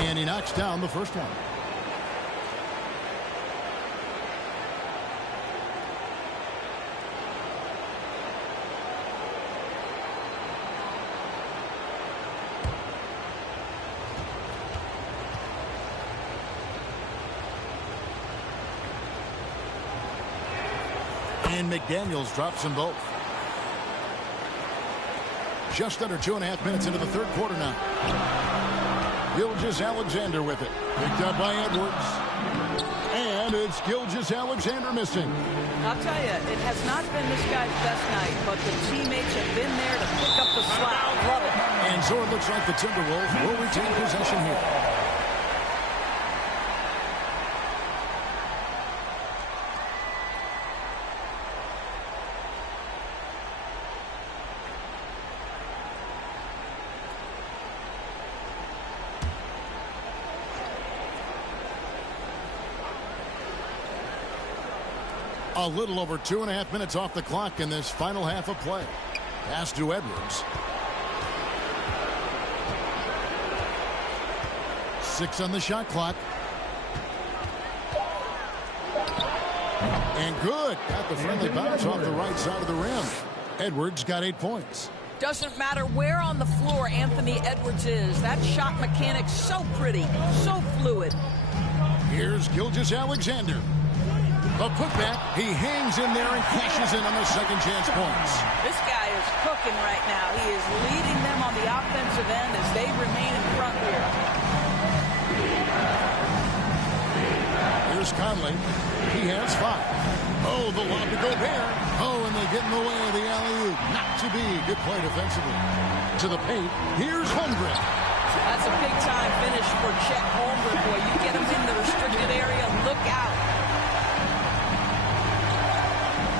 And he knocks down the first one. And McDaniels drops them both. Just under 2.5 minutes into the third quarter now. Gilgeous-Alexander with it. Picked up by Edwards. And it's Gilgeous-Alexander missing. I'll tell you, it has not been this guy's best night, but the teammates have been there to pick up the slack. Love it. And so it looks like the Timberwolves will retain possession here. A little over 2.5 minutes off the clock in this final half of play. Pass to Edwards. 6 on the shot clock. And good. Got the friendly bounce off the right side of the rim. Edwards got 8 points. Doesn't matter where on the floor Anthony Edwards is. That shot mechanic's so pretty, so fluid. Here's Gilgeous-Alexander. A putback. He hangs in there and cashes in on the second chance points. This guy is cooking right now. He is leading them on the offensive end as they remain in front here. Here's Conley. He has 5. Oh, the lob to Gobert. Oh, and they get in the way of the alley-oop. Not to be. Good play defensively. To the paint. Here's Holmgren. That's a big-time finish for Chet Holmgren. Boy, you get him in the restricted area, look out.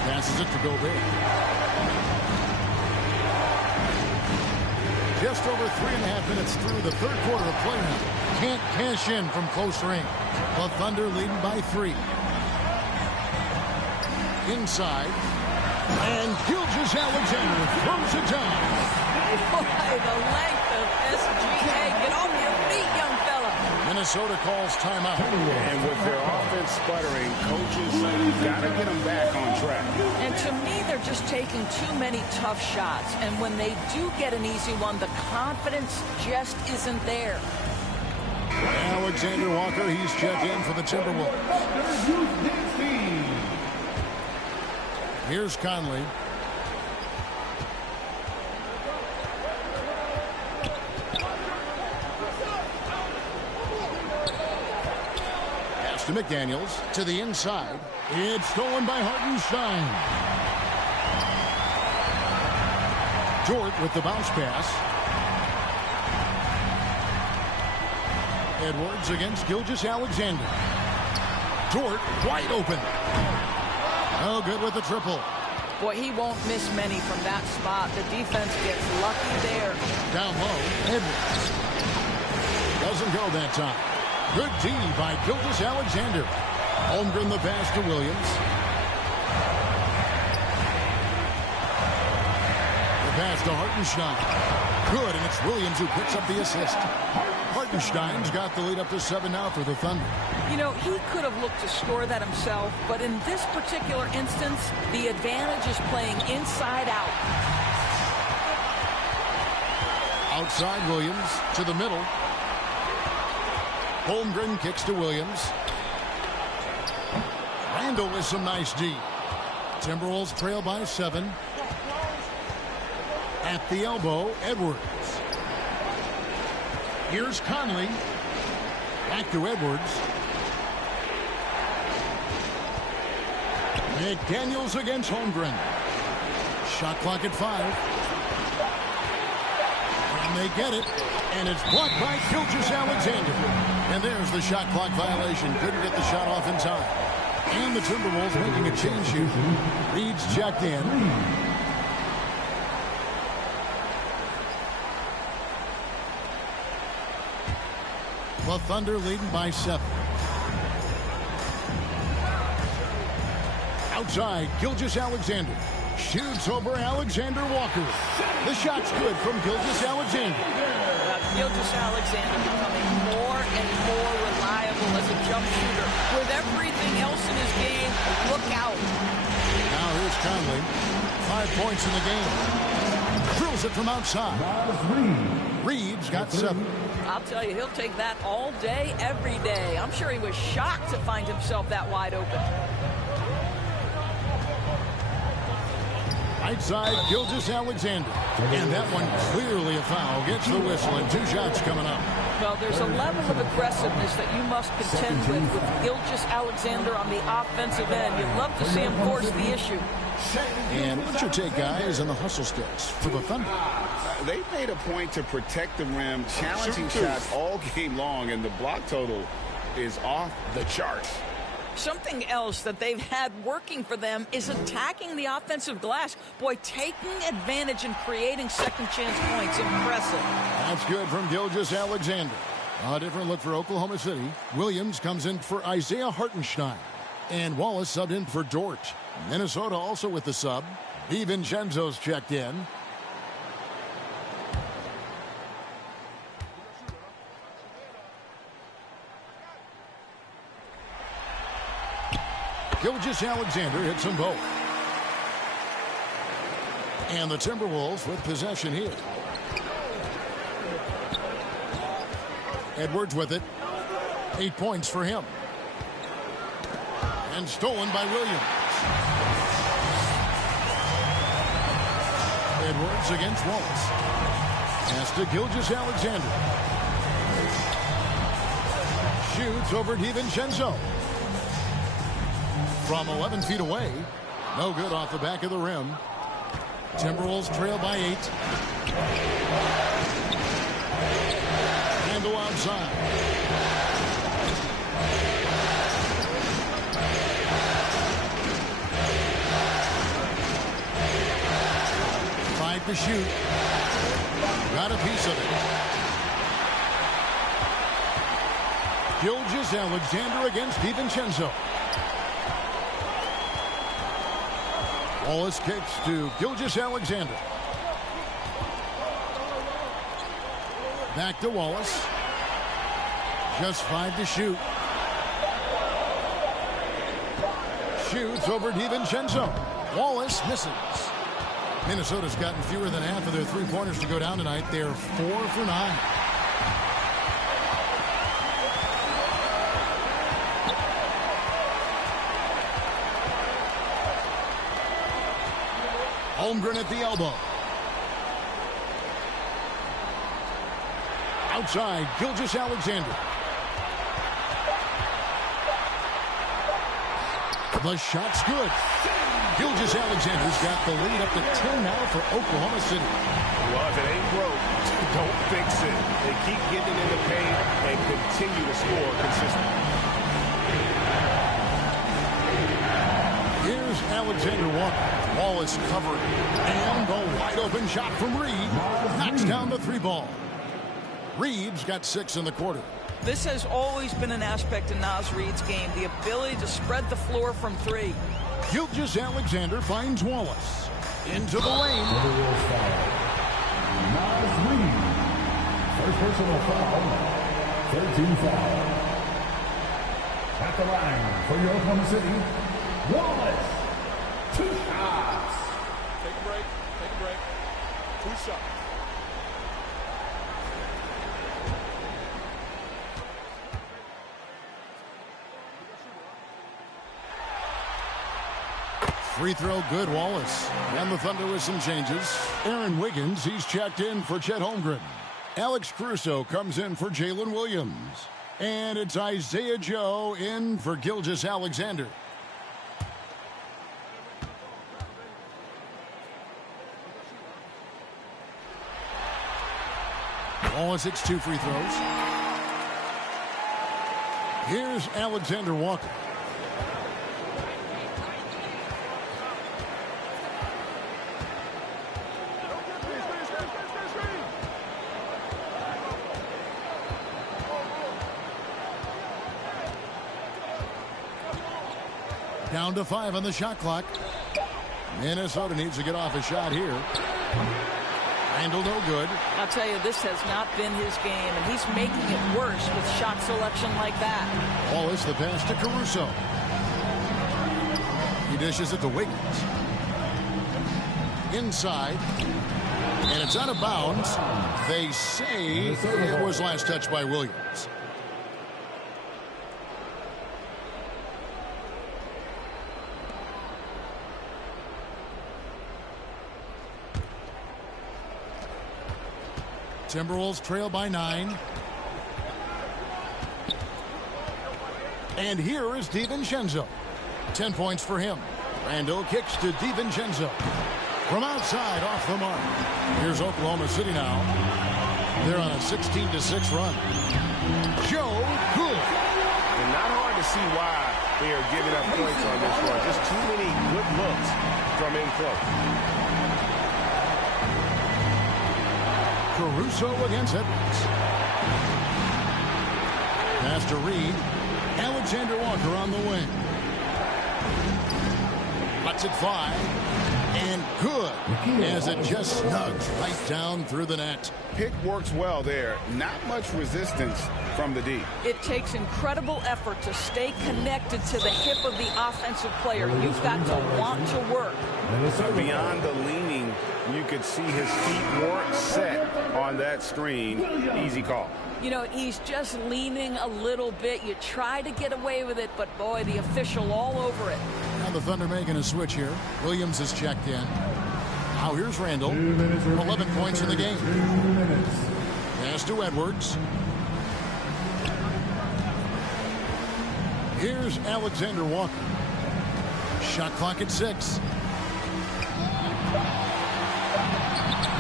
Passes it to Gobert. Just over 3.5 minutes through the third quarter of play now. Can't cash in from close range. The Thunder leading by 3. Inside. And Gilgeous-Alexander throws it down. Boy, the length of SGA. Get off your feet, young fella. Minnesota calls timeout. And with their offense sputtering, coaches got to get them back on track. And to me, they're just taking too many tough shots. And when they do get an easy one, the confidence just isn't there. Alexander Walker, he's checked in for the Timberwolves. Here's Conley. Pass to McDaniels to the inside. It's stolen by Hartenstein. Dort with the bounce pass. Edwards against Gilgeous-Alexander. Dort wide open. Oh, good with the triple. Boy, he won't miss many from that spot. The defense gets lucky there. Down low, Edwards. Doesn't go that time. Good D by Gilgeous-Alexander. Holmgren the pass to Williams. The pass to Hartenstein. Good, and it's Williams who picks up the assist. Hartenstein's got the lead up to 7 now for the Thunder. You know, he could have looked to score that himself, but in this particular instance, the advantage is playing inside out. Outside Williams to the middle. Holmgren kicks to Williams. Randall with some nice D. Timberwolves trail by 7. At the elbow, Edwards. Here's Conley. Back to Edwards. McDaniels against Holmgren. Shot clock at 5. And they get it. And it's blocked by Gilgeous-Alexander. And there's the shot clock violation. Couldn't get the shot off in time. And the Timberwolves making a change here. Reed's checked in. The Thunder leading by 7. Outside, Gilgeous-Alexander. Shoots over Alexander Walker. The shot's good from Gilgeous-Alexander. Gilgeous-Alexander becoming more and more reliable as a jump shooter. With everything else in his game, look out. Now here's Conley. 5 points in the game. Drills it from outside. Reed's got 7. I'll tell you, he'll take that all day, every day. I'm sure he was shocked to find himself that wide open. Right side, Gilgeous-Alexander. And that one clearly a foul. Gets the whistle and 2 shots coming up. Well, there's a level of aggressiveness that you must contend with Gilgeous-Alexander on the offensive end. You'd love to see him force the issue. And what's your take, guys, on the hustle sticks for the Thunder? They made a point to protect the rim, challenging shots all game long, and the block total is off the charts. Something else that they've had working for them is attacking the offensive glass. Boy, taking advantage and creating second chance points. Impressive. That's good from Gilgeous-Alexander. A different look for Oklahoma City. Williams comes in for Isaiah Hartenstein. And Wallace subbed in for Dort. Minnesota also with the sub. DiVincenzo's checked in. Gilgeous-Alexander hits them both. And the Timberwolves with possession here. Edwards with it. 8 points for him. And stolen by Williams. Edwards against Wallace. Pass to Gilgeous-Alexander. Shoots over DiVincenzo. From 11 feet away. No good off the back of the rim. Timberwolves trail by 8. Handle outside. To shoot. Got a piece of it. Gilgeous-Alexander against DiVincenzo. Wallace kicks to Gilgeous-Alexander. Back to Wallace. Just 5 to shoot. Shoots over DiVincenzo. Wallace misses. Minnesota's gotten fewer than half of their 3-pointers to go down tonight. They're 4 for 9. Holmgren at the elbow. Outside, Gilgeous-Alexander. The shot's good. Gilgeous-Alexander's got the lead up to 10 now for Oklahoma City. Well, if it ain't broke, don't fix it. They keep getting in the paint and continue to score consistently. Here's Alexander Walker. Wallace covered. And the wide open shot from Reed. Knocks down the 3-ball. Reed's got 6 in the quarter. This has always been an aspect of Naz Reed's game, the ability to spread the floor from 3. Gilgeous-Alexander finds Wallace. Into the lane. Naz Reed. First personal foul. 13 foul. At the line for your Oklahoma City, Wallace. 2 shots. Take a break. Take a break. 2 shots. Free throw good, Wallace. And the Thunder with some changes. Aaron Wiggins, he's checked in for Chet Holmgren. Alex Caruso comes in for Jalen Williams. And it's Isaiah Joe in for Gilgeous-Alexander. Wallace hits 2 free throws. Here's Alexander Walker. Down to 5 on the shot clock. Minnesota needs to get off a shot here. Randall no good. I'll tell you, this has not been his game, and he's making it worse with shot selection like that. Wallace the pass to Caruso. He dishes it to Wiggins. Inside. And it's out of bounds. They say it was last touched by Williams. Timberwolves trail by 9. And here is DiVincenzo. 10 points for him. Randall kicks to DiVincenzo. From outside, off the mark. Here's Oklahoma City now. They're on a 16-6 run. Joe Good. And not hard to see why they are giving up points on this run. Just too many good looks from in close. Caruso against Edwards. Pass to Reed. Alexander Walker on the wing. Lets it fly. And good, as it just snugs right down through the net. Pick works well there. Not much resistance from the D. It takes incredible effort to stay connected to the hip of the offensive player. You've got to want to work. Beyond the leaning, you could see his feet weren't set on that screen. Easy call. You know, he's just leaning a little bit. You try to get away with it, but boy, the official all over it. Now the Thunder making a switch here. Williams is checked in. Now here's Randall. 11 points in the game. Pass to Edwards. Here's Alexander Walker. Shot clock at 6.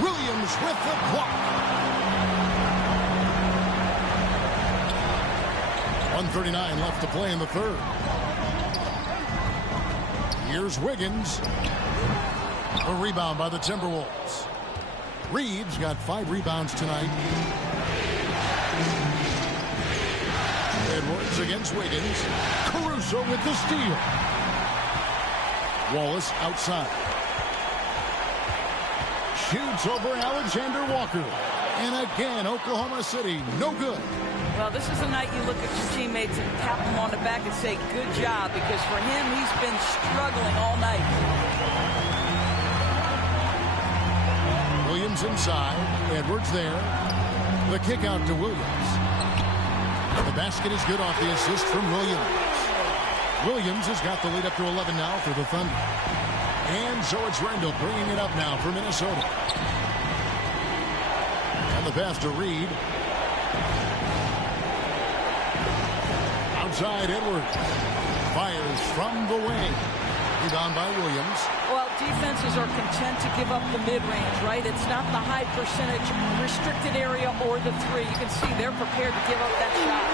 Williams with the block. 1:39 left to play in the third. Here's Wiggins. A rebound by the Timberwolves. Reeves got 5 rebounds tonight. Edwards against Wiggins. Caruso with the steal. Wallace outside. Shoots over Alexander Walker. And again, Oklahoma City, no good. Well, this is a night you look at your teammates and tap them on the back and say, good job, because for him, he's been struggling all night. Williams inside. Edwards there. The kick out to Williams. The basket is good off the assist from Williams. Williams has got the lead up to 11 now for the Thunder. And so it's Randall bringing it up now for Minnesota. And the pass to Reed. Outside Edwards. Fires from the wing. Rebound by Williams. Well, defenses are content to give up the mid-range, right? It's not the high percentage restricted area or the 3. You can see they're prepared to give up that shot.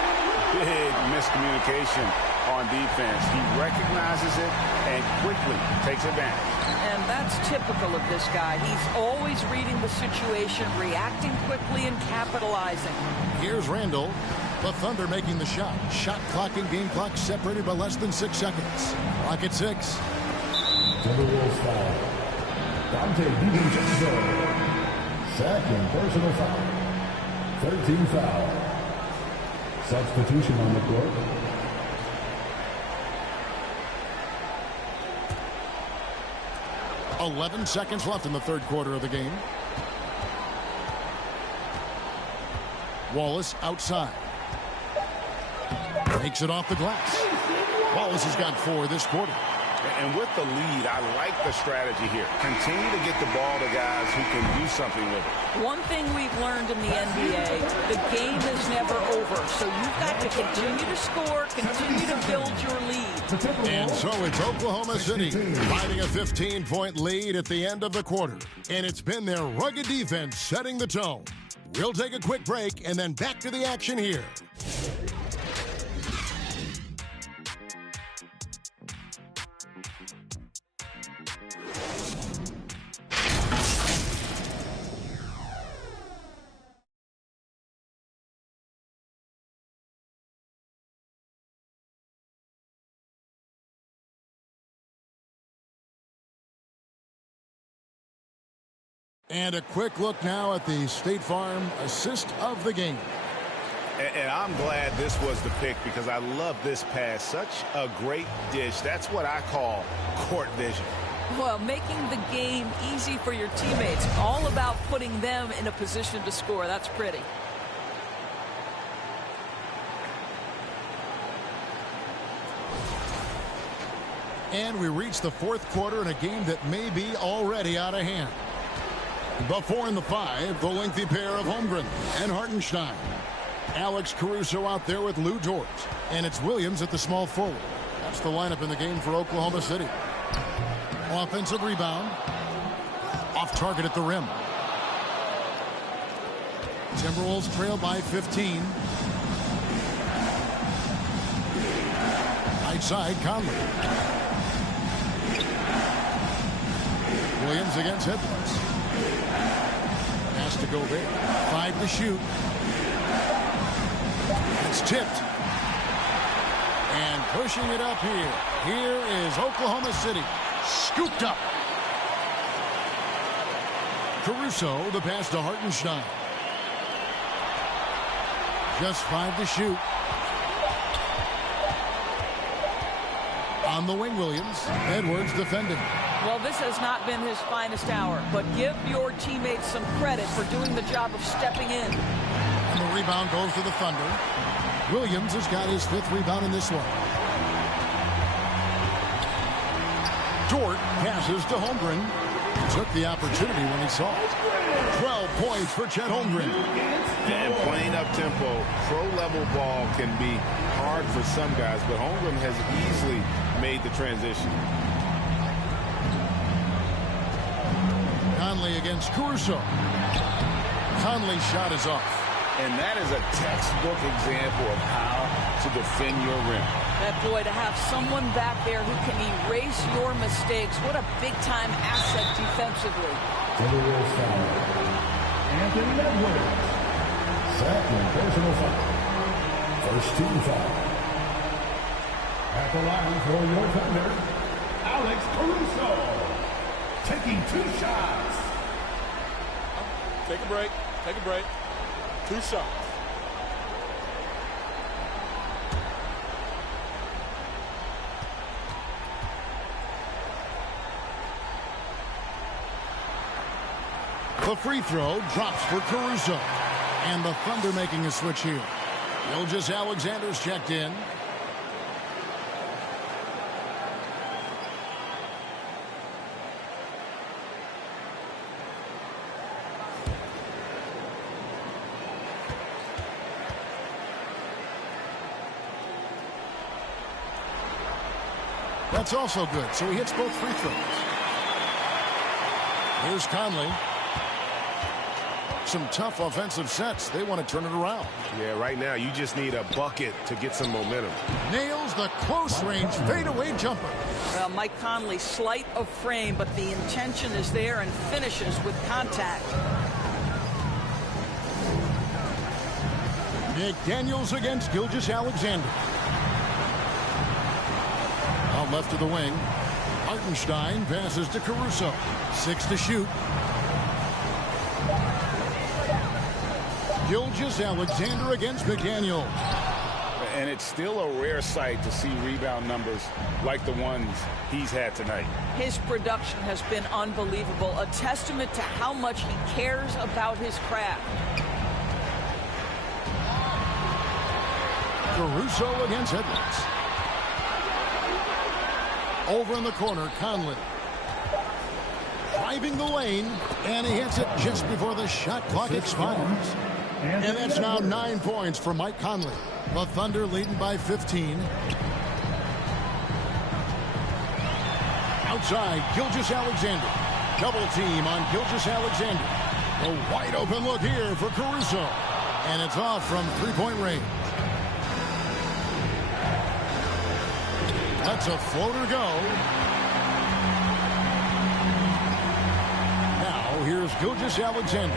Big miscommunication on defense. He recognizes it and quickly takes advantage. And that's typical of this guy. He's always reading the situation, reacting quickly, and capitalizing. Here's Randall. The Thunder making the shot. Shot clock and game clock separated by less than 6 seconds. Clock at 6. Timberwolves foul. Dante DiVincenzo. Second personal foul. 13 foul. Substitution on the court. .11 seconds left in the third quarter of the game. Wallace outside. Takes it off the glass. Wallace has got 4 this quarter. And with the lead, I like the strategy here. Continue to get the ball to guys who can do something with it. One thing we've learned in the NBA, the game is never over. So you've got to continue to score, continue to build your lead. And so it's Oklahoma City finding a 15-point lead at the end of the quarter. And it's been their rugged defense setting the tone. We'll take a quick break and then back to the action here. And a quick look now at the State Farm assist of the game. And I'm glad this was the pick because I love this pass. Such a great dish. That's what I call court vision. Well, making the game easy for your teammates. All about putting them in a position to score. That's pretty. And we reach the fourth quarter in a game that may be already out of hand. The 4 and the 5, the lengthy pair of Holmgren and Hartenstein. Alex Caruso out there with Lou Dort. And it's Williams at the small forward. That's the lineup in the game for Oklahoma City. Offensive rebound. Off target at the rim. Timberwolves trail by 15. Right side, Conley. Williams against Edwards. Has to go there. 5 to shoot. It's tipped. And pushing it up here. Here is Oklahoma City. Scooped up. Caruso, the pass to Hartenstein. Just 5 to shoot. On the wing, Williams. Edwards defending. Well, this has not been his finest hour, but give your teammates some credit for doing the job of stepping in. And the rebound goes to the Thunder. Williams has got his 5th rebound in this one. Dort passes to Holmgren. Took the opportunity when he saw it. 12 points for Chet Holmgren. And playing up tempo, pro-level ball can be hard for some guys, but Holmgren has easily made the transition. Conley against Caruso. Conley's shot is off. And that is a textbook example of how to defend your rim. That boy, to have someone back there who can erase your mistakes, what a big-time asset defensively. Timberwolves foul. Anthony Edwards. Second personal foul. First team foul. At the line for your Thunder, Alex Caruso. Taking 2 shots. Take a break. Take a break. 2 shots. The free throw drops for Caruso. And the Thunder making a switch here. Gilgeous-Alexander's checked in. That's also good, so he hits both free throws. Here's Conley. Some tough offensive sets. They want to turn it around. Yeah, right now you just need a bucket to get some momentum. Nails the close-range fadeaway jumper. Well, Mike Conley, slight of frame, but the intention is there and finishes with contact. McDaniels against Gilgeous-Alexander. Out left to the wing. Hartenstein passes to Caruso. 6 to shoot. Gilgeous-Alexander against McDaniels. And it's still a rare sight to see rebound numbers like the ones he's had tonight. His production has been unbelievable, a testament to how much he cares about his craft. Caruso against Edwards. Over in the corner, Conley. Driving the lane, and he hits it just before the shot clock expires. And that's now 9 points for Mike Conley. The Thunder leading by 15. Outside, Gilgeous-Alexander. Double team on Gilgeous-Alexander. A wide open look here for Caruso. And it's off from three-point range. That's a floater go. Now here's Gilgeous-Alexander.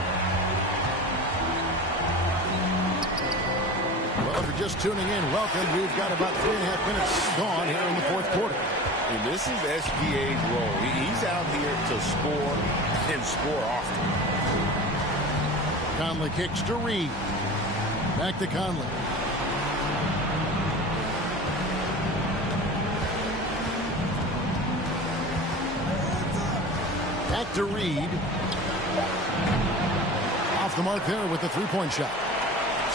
Well, if you're just tuning in, welcome. We've got about 3.5 minutes gone here in the fourth quarter. And this is SGA's role. He's out here to score and score often. Conley kicks to Reed. Back to Conley. Back to Reed. Off the mark there with the three-point shot.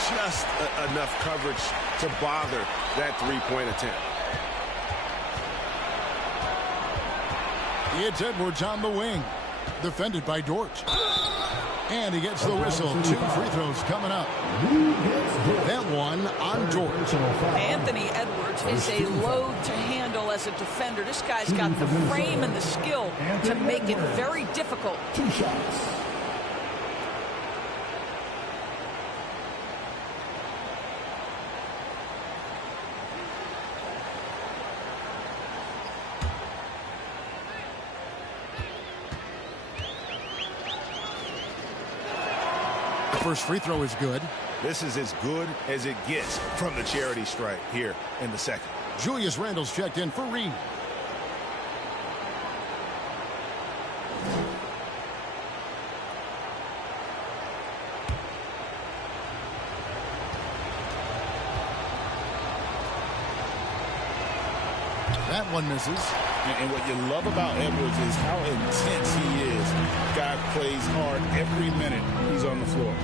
Just enough coverage to bother that three-point attempt. It's Edwards on the wing. Defended by Dort. And he gets the whistle. 2 free throws coming up. That one on Dort. Anthony Edwards is a load to handle as a defender. This guy's got the frame and the skill to make it very difficult. 2 shots. First free throw is good. This is as good as it gets from the charity stripe here in the second. Julius Randle's checked in for Reed. That one misses. And what you love about Edwards is how intense he is. Guy plays hard every minute he's on the floor.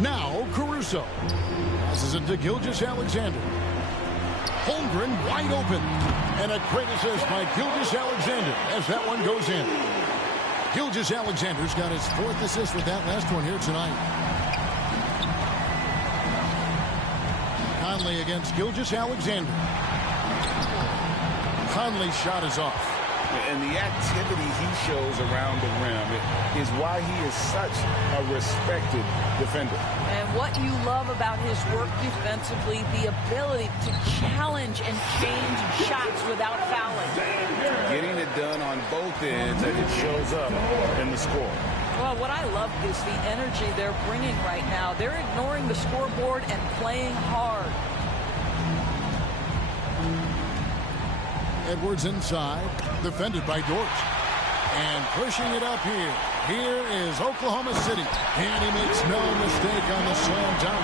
Now Caruso. Passes it to Gilgeous-Alexander. Holmgren wide open. And a great assist by Gilgeous-Alexander as that one goes in. Gilgeous-Alexander's got his 4th assist with that last one here tonight. Conley against Gilgeous-Alexander. Conley's shot is off. And the activity he shows around the rim is why he is such a respected defender. And what you love about his work defensively, the ability to challenge and change shots without fouling. Getting it done on both ends, and it shows up in the score. Well, what I love is the energy they're bringing right now. They're ignoring the scoreboard and playing hard. Edwards inside, defended by Dort. And pushing it up here. Here is Oklahoma City. And he makes no mistake on the slam dunk.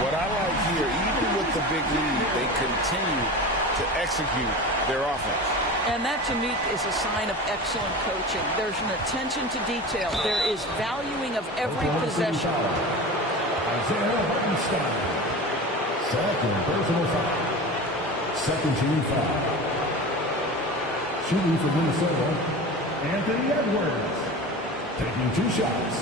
What I like here, even with the big lead, they continue to execute their offense. And that, to me, is a sign of excellent coaching. There's an attention to detail. There is valuing of every possession. Isaiah Hartenstein. Second personal foul. Second team foul. Shooting for Minnesota, Anthony Edwards. Taking 2 shots.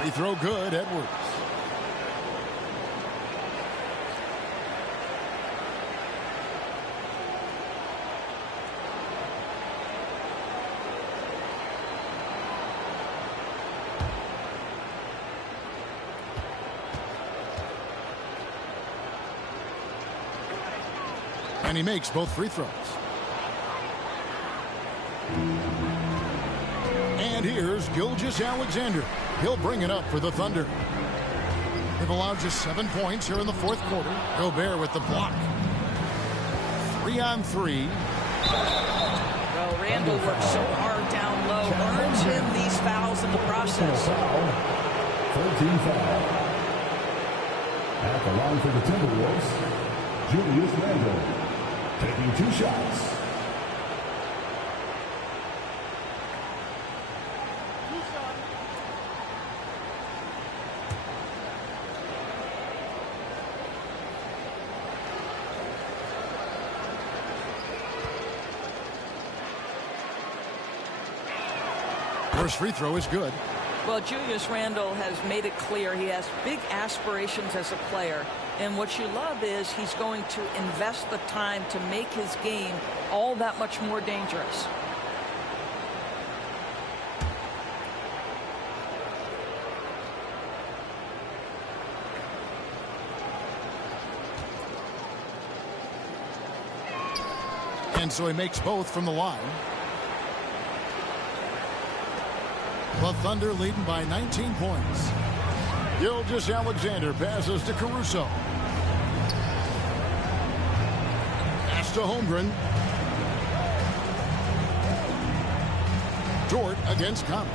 Free throw good, Edwards. And he makes both free throws. And here's Gilgeous-Alexander. He'll bring it up for the Thunder. They've allowed just 7 points here in the 4th quarter. Gobert with the block. 3 on 3. Well, Randle works so hard down low, earns him these fouls in the process. 13 foul. At the line for the Timberwolves, Julius Randle. Taking 2 shots. First free throw is good. Well, Julius Randle has made it clear he has big aspirations as a player. And what you love is he's going to invest the time to make his game all that much more dangerous. And so he makes both from the line. The Thunder leading by 19 points. Gilgeous-Alexander passes to Caruso. Pass to Holmgren. Dort against Conley.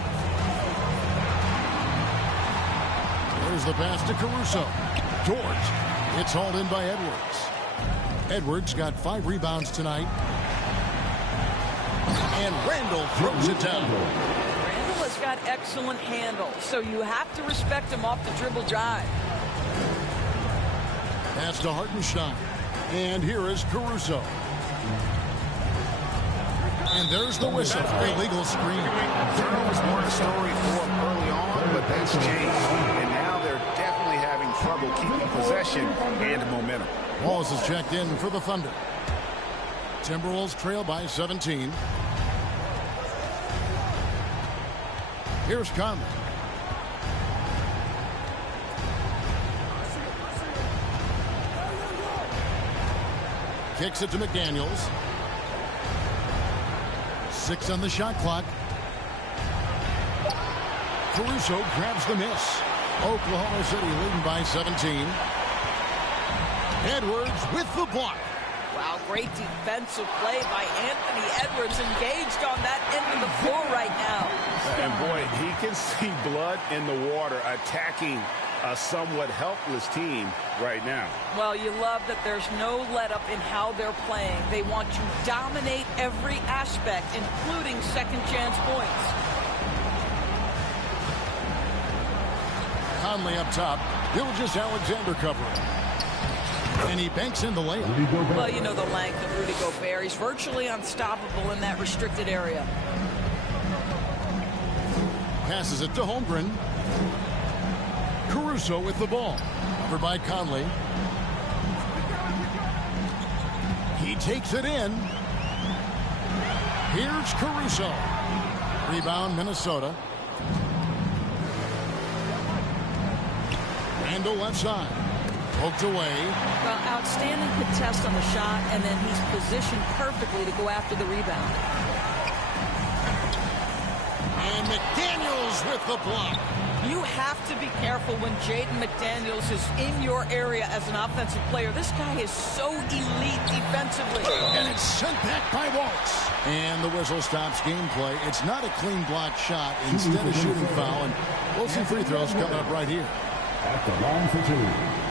There's the pass to Caruso. Dort. It's hauled in by Edwards. Edwards got 5 rebounds tonight. And Randall throws it down. Randall has got excellent handle, so you have to respect him off the dribble drive. Pass to Hartenstein. And here is Caruso. And there's the whistle. Illegal screen. Turnovers weren't a story for them early on, but that's changed. And now they're definitely having trouble keeping possession and momentum. Wallace is checked in for the Thunder. Timberwolves trail by 17. Here's Conley. Kicks it to McDaniels. 6 on the shot clock. Caruso grabs the miss. Oklahoma City leading by 17. Edwards with the block. Wow, great defensive play by Anthony Edwards, engaged on that end of the floor right now. And boy, he can see blood in the water attacking a somewhat helpless team right now. Well, you love that there's no let-up in how they're playing. They want to dominate every aspect, including second-chance points. Conley up top. Gilgeous-Alexander covering. And he banks in the layup. Well, you know the length of Rudy Gobert. He's virtually unstoppable in that restricted area. Passes it to Holmgren. Caruso with the ball. Covered by Conley. He takes it in. Here's Caruso. Rebound, Minnesota. Randall left side. Poked away. Well, outstanding contest on the shot, and then he's positioned perfectly to go after the rebound. And McDaniels with the block. You have to be careful when Jaden McDaniels is in your area as an offensive player. This guy is so elite defensively. And it's sent back by Wallace. And the whistle stops gameplay. It's not a clean block shot. Instead, a shooting foul. And we'll see free throws coming up right here. At the line for 2.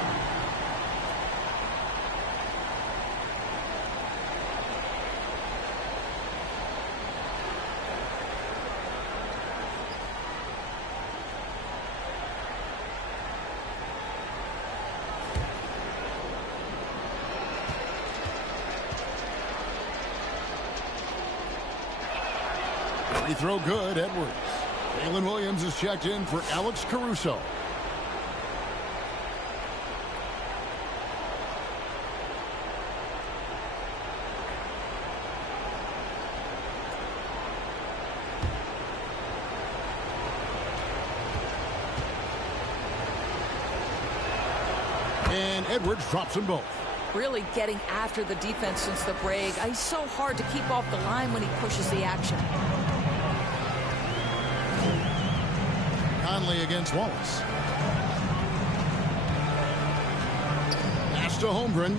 Free throw good, Edwards. Jalen Williams is checked in for Alex Caruso. And Edwards drops them both. Really getting after the defense since the break. He's so hard to keep off the line when he pushes the action. Conley against Wallace. Pass to Holmgren.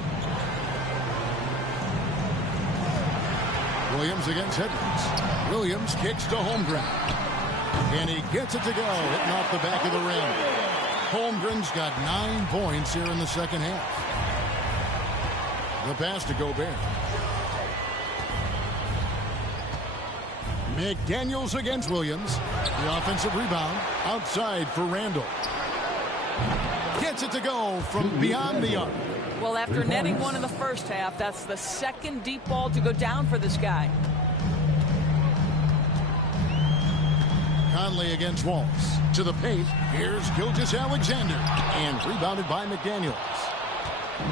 Williams against Edwards. Williams kicks to Holmgren. And he gets it to go. Hitting off the back of the rim. Holmgren's got 9 points here in the second half. The pass to Gobert. McDaniels against Williams. The offensive rebound outside for Randall. Gets it to go from beyond the arc. Well, after netting one in the first half, that's the second deep ball to go down for this guy. Conley against Wallace. To the paint. Here's Gilgeous-Alexander. And rebounded by McDaniels.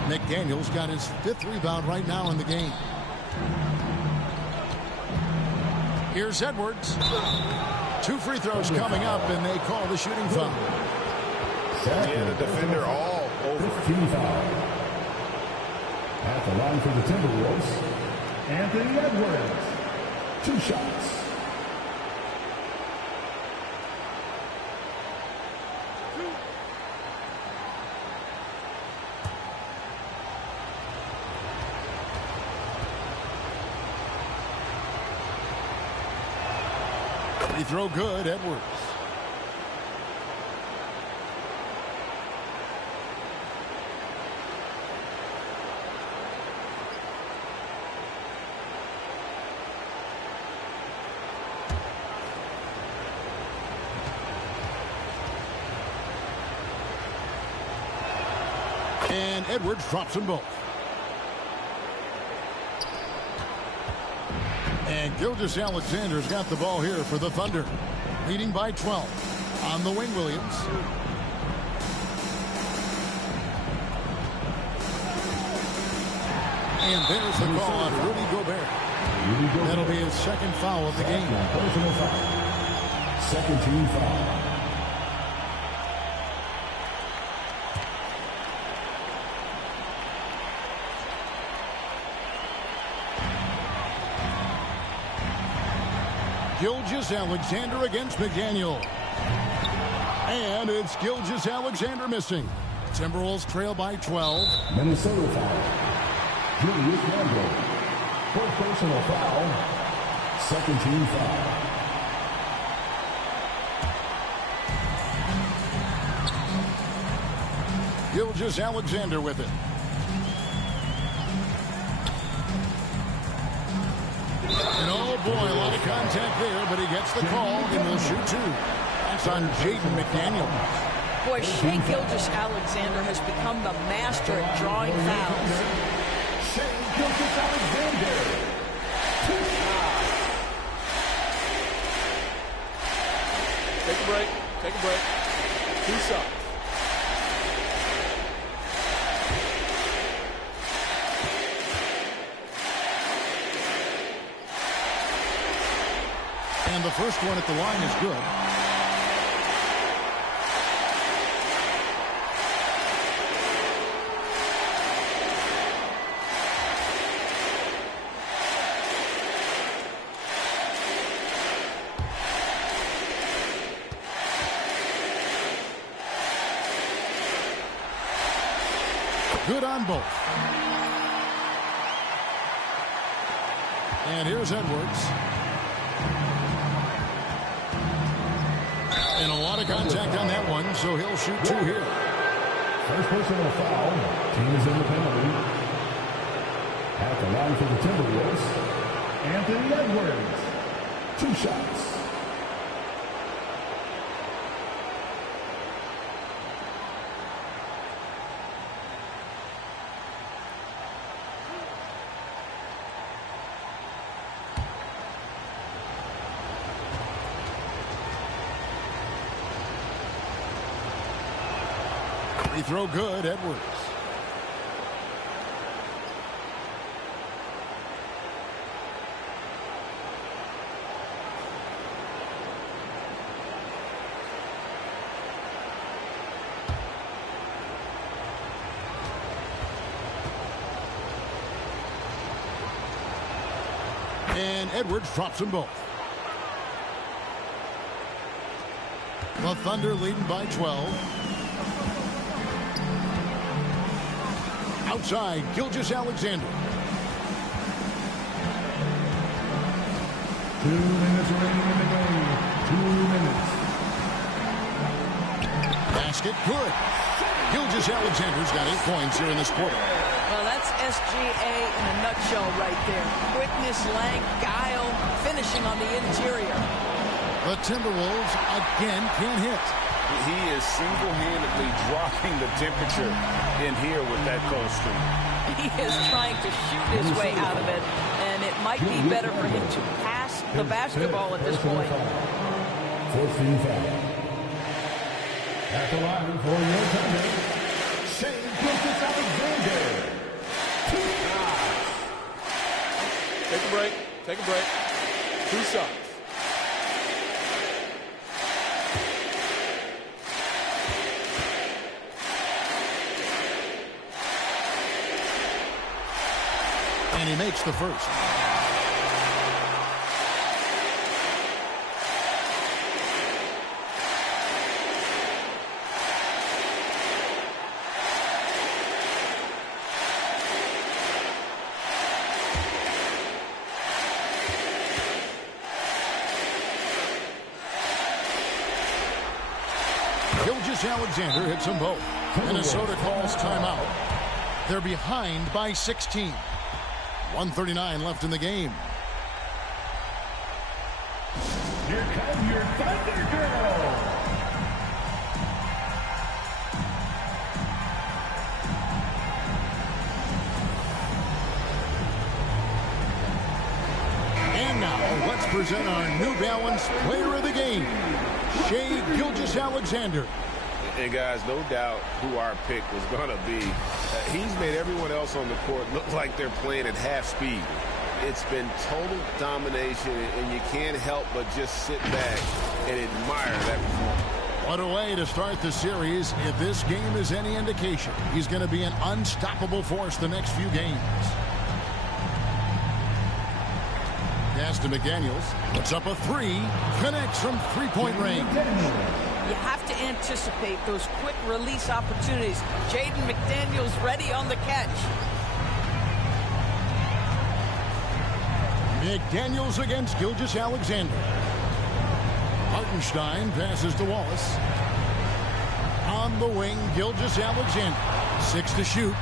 McDaniels got his 5th rebound right now in the game. Here's Edwards. 2 free throws coming up, and they call the shooting foul. Yeah, the defender all over. 15 foul. At the line for the Timberwolves, Anthony Edwards. 2 shots. Free throw good, Edwards. And Edwards drops them both. And Gilgeous-Alexander's got the ball here for the Thunder. Leading by 12. On the wing, Williams. And there's the call on Rudy Gobert. That'll be his second foul of the game. Personal foul. Second team foul. Gilgeous-Alexander against McDaniel. And it's Gilgeous-Alexander missing. Timberwolves trail by 12. Minnesota foul. Julius Randle. Fourth personal foul. Second team foul. Gilgeous-Alexander with it. And oh boy, a lot of contact there, but he gets the call and will shoot 2. That's on Jaden McDaniel. Boy, Shai Gilgeous-Alexander has become the master at drawing fouls. Shai Gilgeous-Alexander. 2 shots. Take a break. Take a break. 2 shots. And the first one at the line is good. Good on both. And here's Edwards. And a lot of contact on that one, so he'll shoot 2 here. First personal foul. Team is in the penalty. At the line for the Timberwolves, Anthony Edwards. 2 shots. Free throw good, Edwards. And Edwards drops them both. The Thunder leading by 12. Outside, Gilgeous-Alexander. 2 minutes remaining in the game. 2 minutes. Basket good. Gilgeous-Alexander's got 8 points here in this quarter. Well, that's SGA in a nutshell right there. Quickness, length, guile, finishing on the interior. The Timberwolves again can't hit. He is single-handedly dropping the temperature in here with that cold streak. He is trying to shoot his way out of it, and it might be better for him to pass the basketball at this point. 14 foul. At the line for your Thunder, Shai Gilgeous-Alexander. 2 shots. Take a break. Take a break. 2 shots. And he makes the first. Gilgeous-Alexander hits them both. Minnesota calls timeout. They're behind by 16. 1:39 left in the game. Here come your Thunder Girls. And now, let's present our New Balance Player of the Game, Shai Gilgeous-Alexander. And guys, no doubt who our pick was going to be. He's made everyone else on the court look like they're playing at half speed. It's been total domination, and you can't help but just sit back and admire that performance. What a way to start the series. If this game is any indication, he's going to be an unstoppable force the next few games. Pass to McDaniels. Puts up a three. Connects from three-point range. You have to anticipate those quick release opportunities. Jaden McDaniels ready on the catch. McDaniels against Gilgeous-Alexander. Hartenstein passes to Wallace. On the wing, Gilgeous-Alexander. 6 to shoot.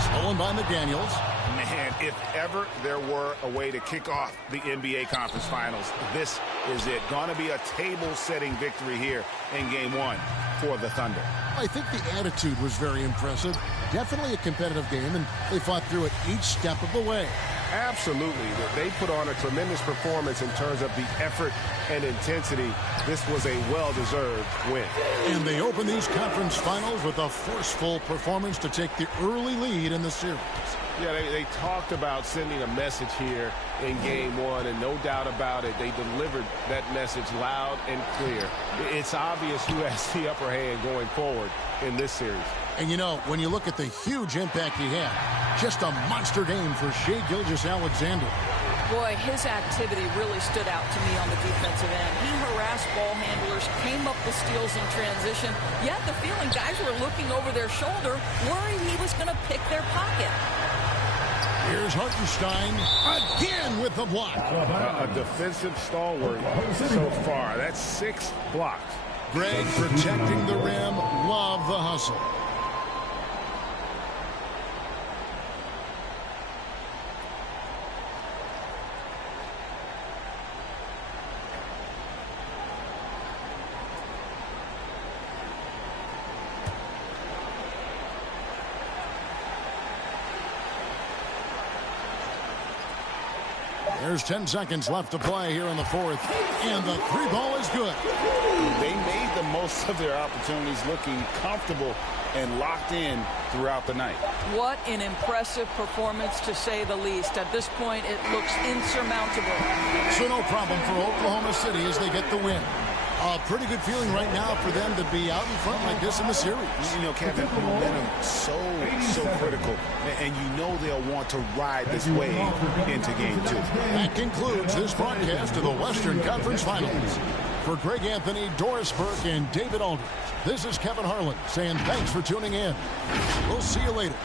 Stolen by McDaniels. Man, if ever there were a way to kick off the NBA Conference Finals, this is it. Gonna be a table-setting victory here in Game 1 for the Thunder. I think the attitude was very impressive. Definitely a competitive game, and they fought through it each step of the way. Absolutely. They put on a tremendous performance in terms of the effort and intensity. This was a well-deserved win. And they open these conference finals with a forceful performance to take the early lead in the series. Yeah, they talked about sending a message here in Game 1, and no doubt about it, they delivered that message loud and clear. It's obvious who has the upper hand going forward in this series. And you know, when you look at the huge impact he had, just a monster game for Shai Gilgeous-Alexander. Boy, his activity really stood out to me on the defensive end. He harassed ball handlers, came up with steals in transition. You had the feeling guys were looking over their shoulder, worried he was going to pick their pocket. Here's Hartenstein again with the block. A defensive stalwart so far. That's 6 blocks. Greg protecting the rim. Love the hustle. There's 10 seconds left to play here in the fourth, and the three ball is good. They made the most of their opportunities, looking comfortable and locked in throughout the night. What an impressive performance, to say the least. At this point, it looks insurmountable. So no problem for Oklahoma City as they get the win. A pretty good feeling right now for them to be out in front like this in the series. You know, Kevin, momentum so critical, and you know they'll want to ride this wave into Game 2. That concludes this broadcast of the Western Conference Finals. For Greg Anthony, Doris Burke, and David Aldridge, this is Kevin Harlan saying thanks for tuning in. We'll see you later.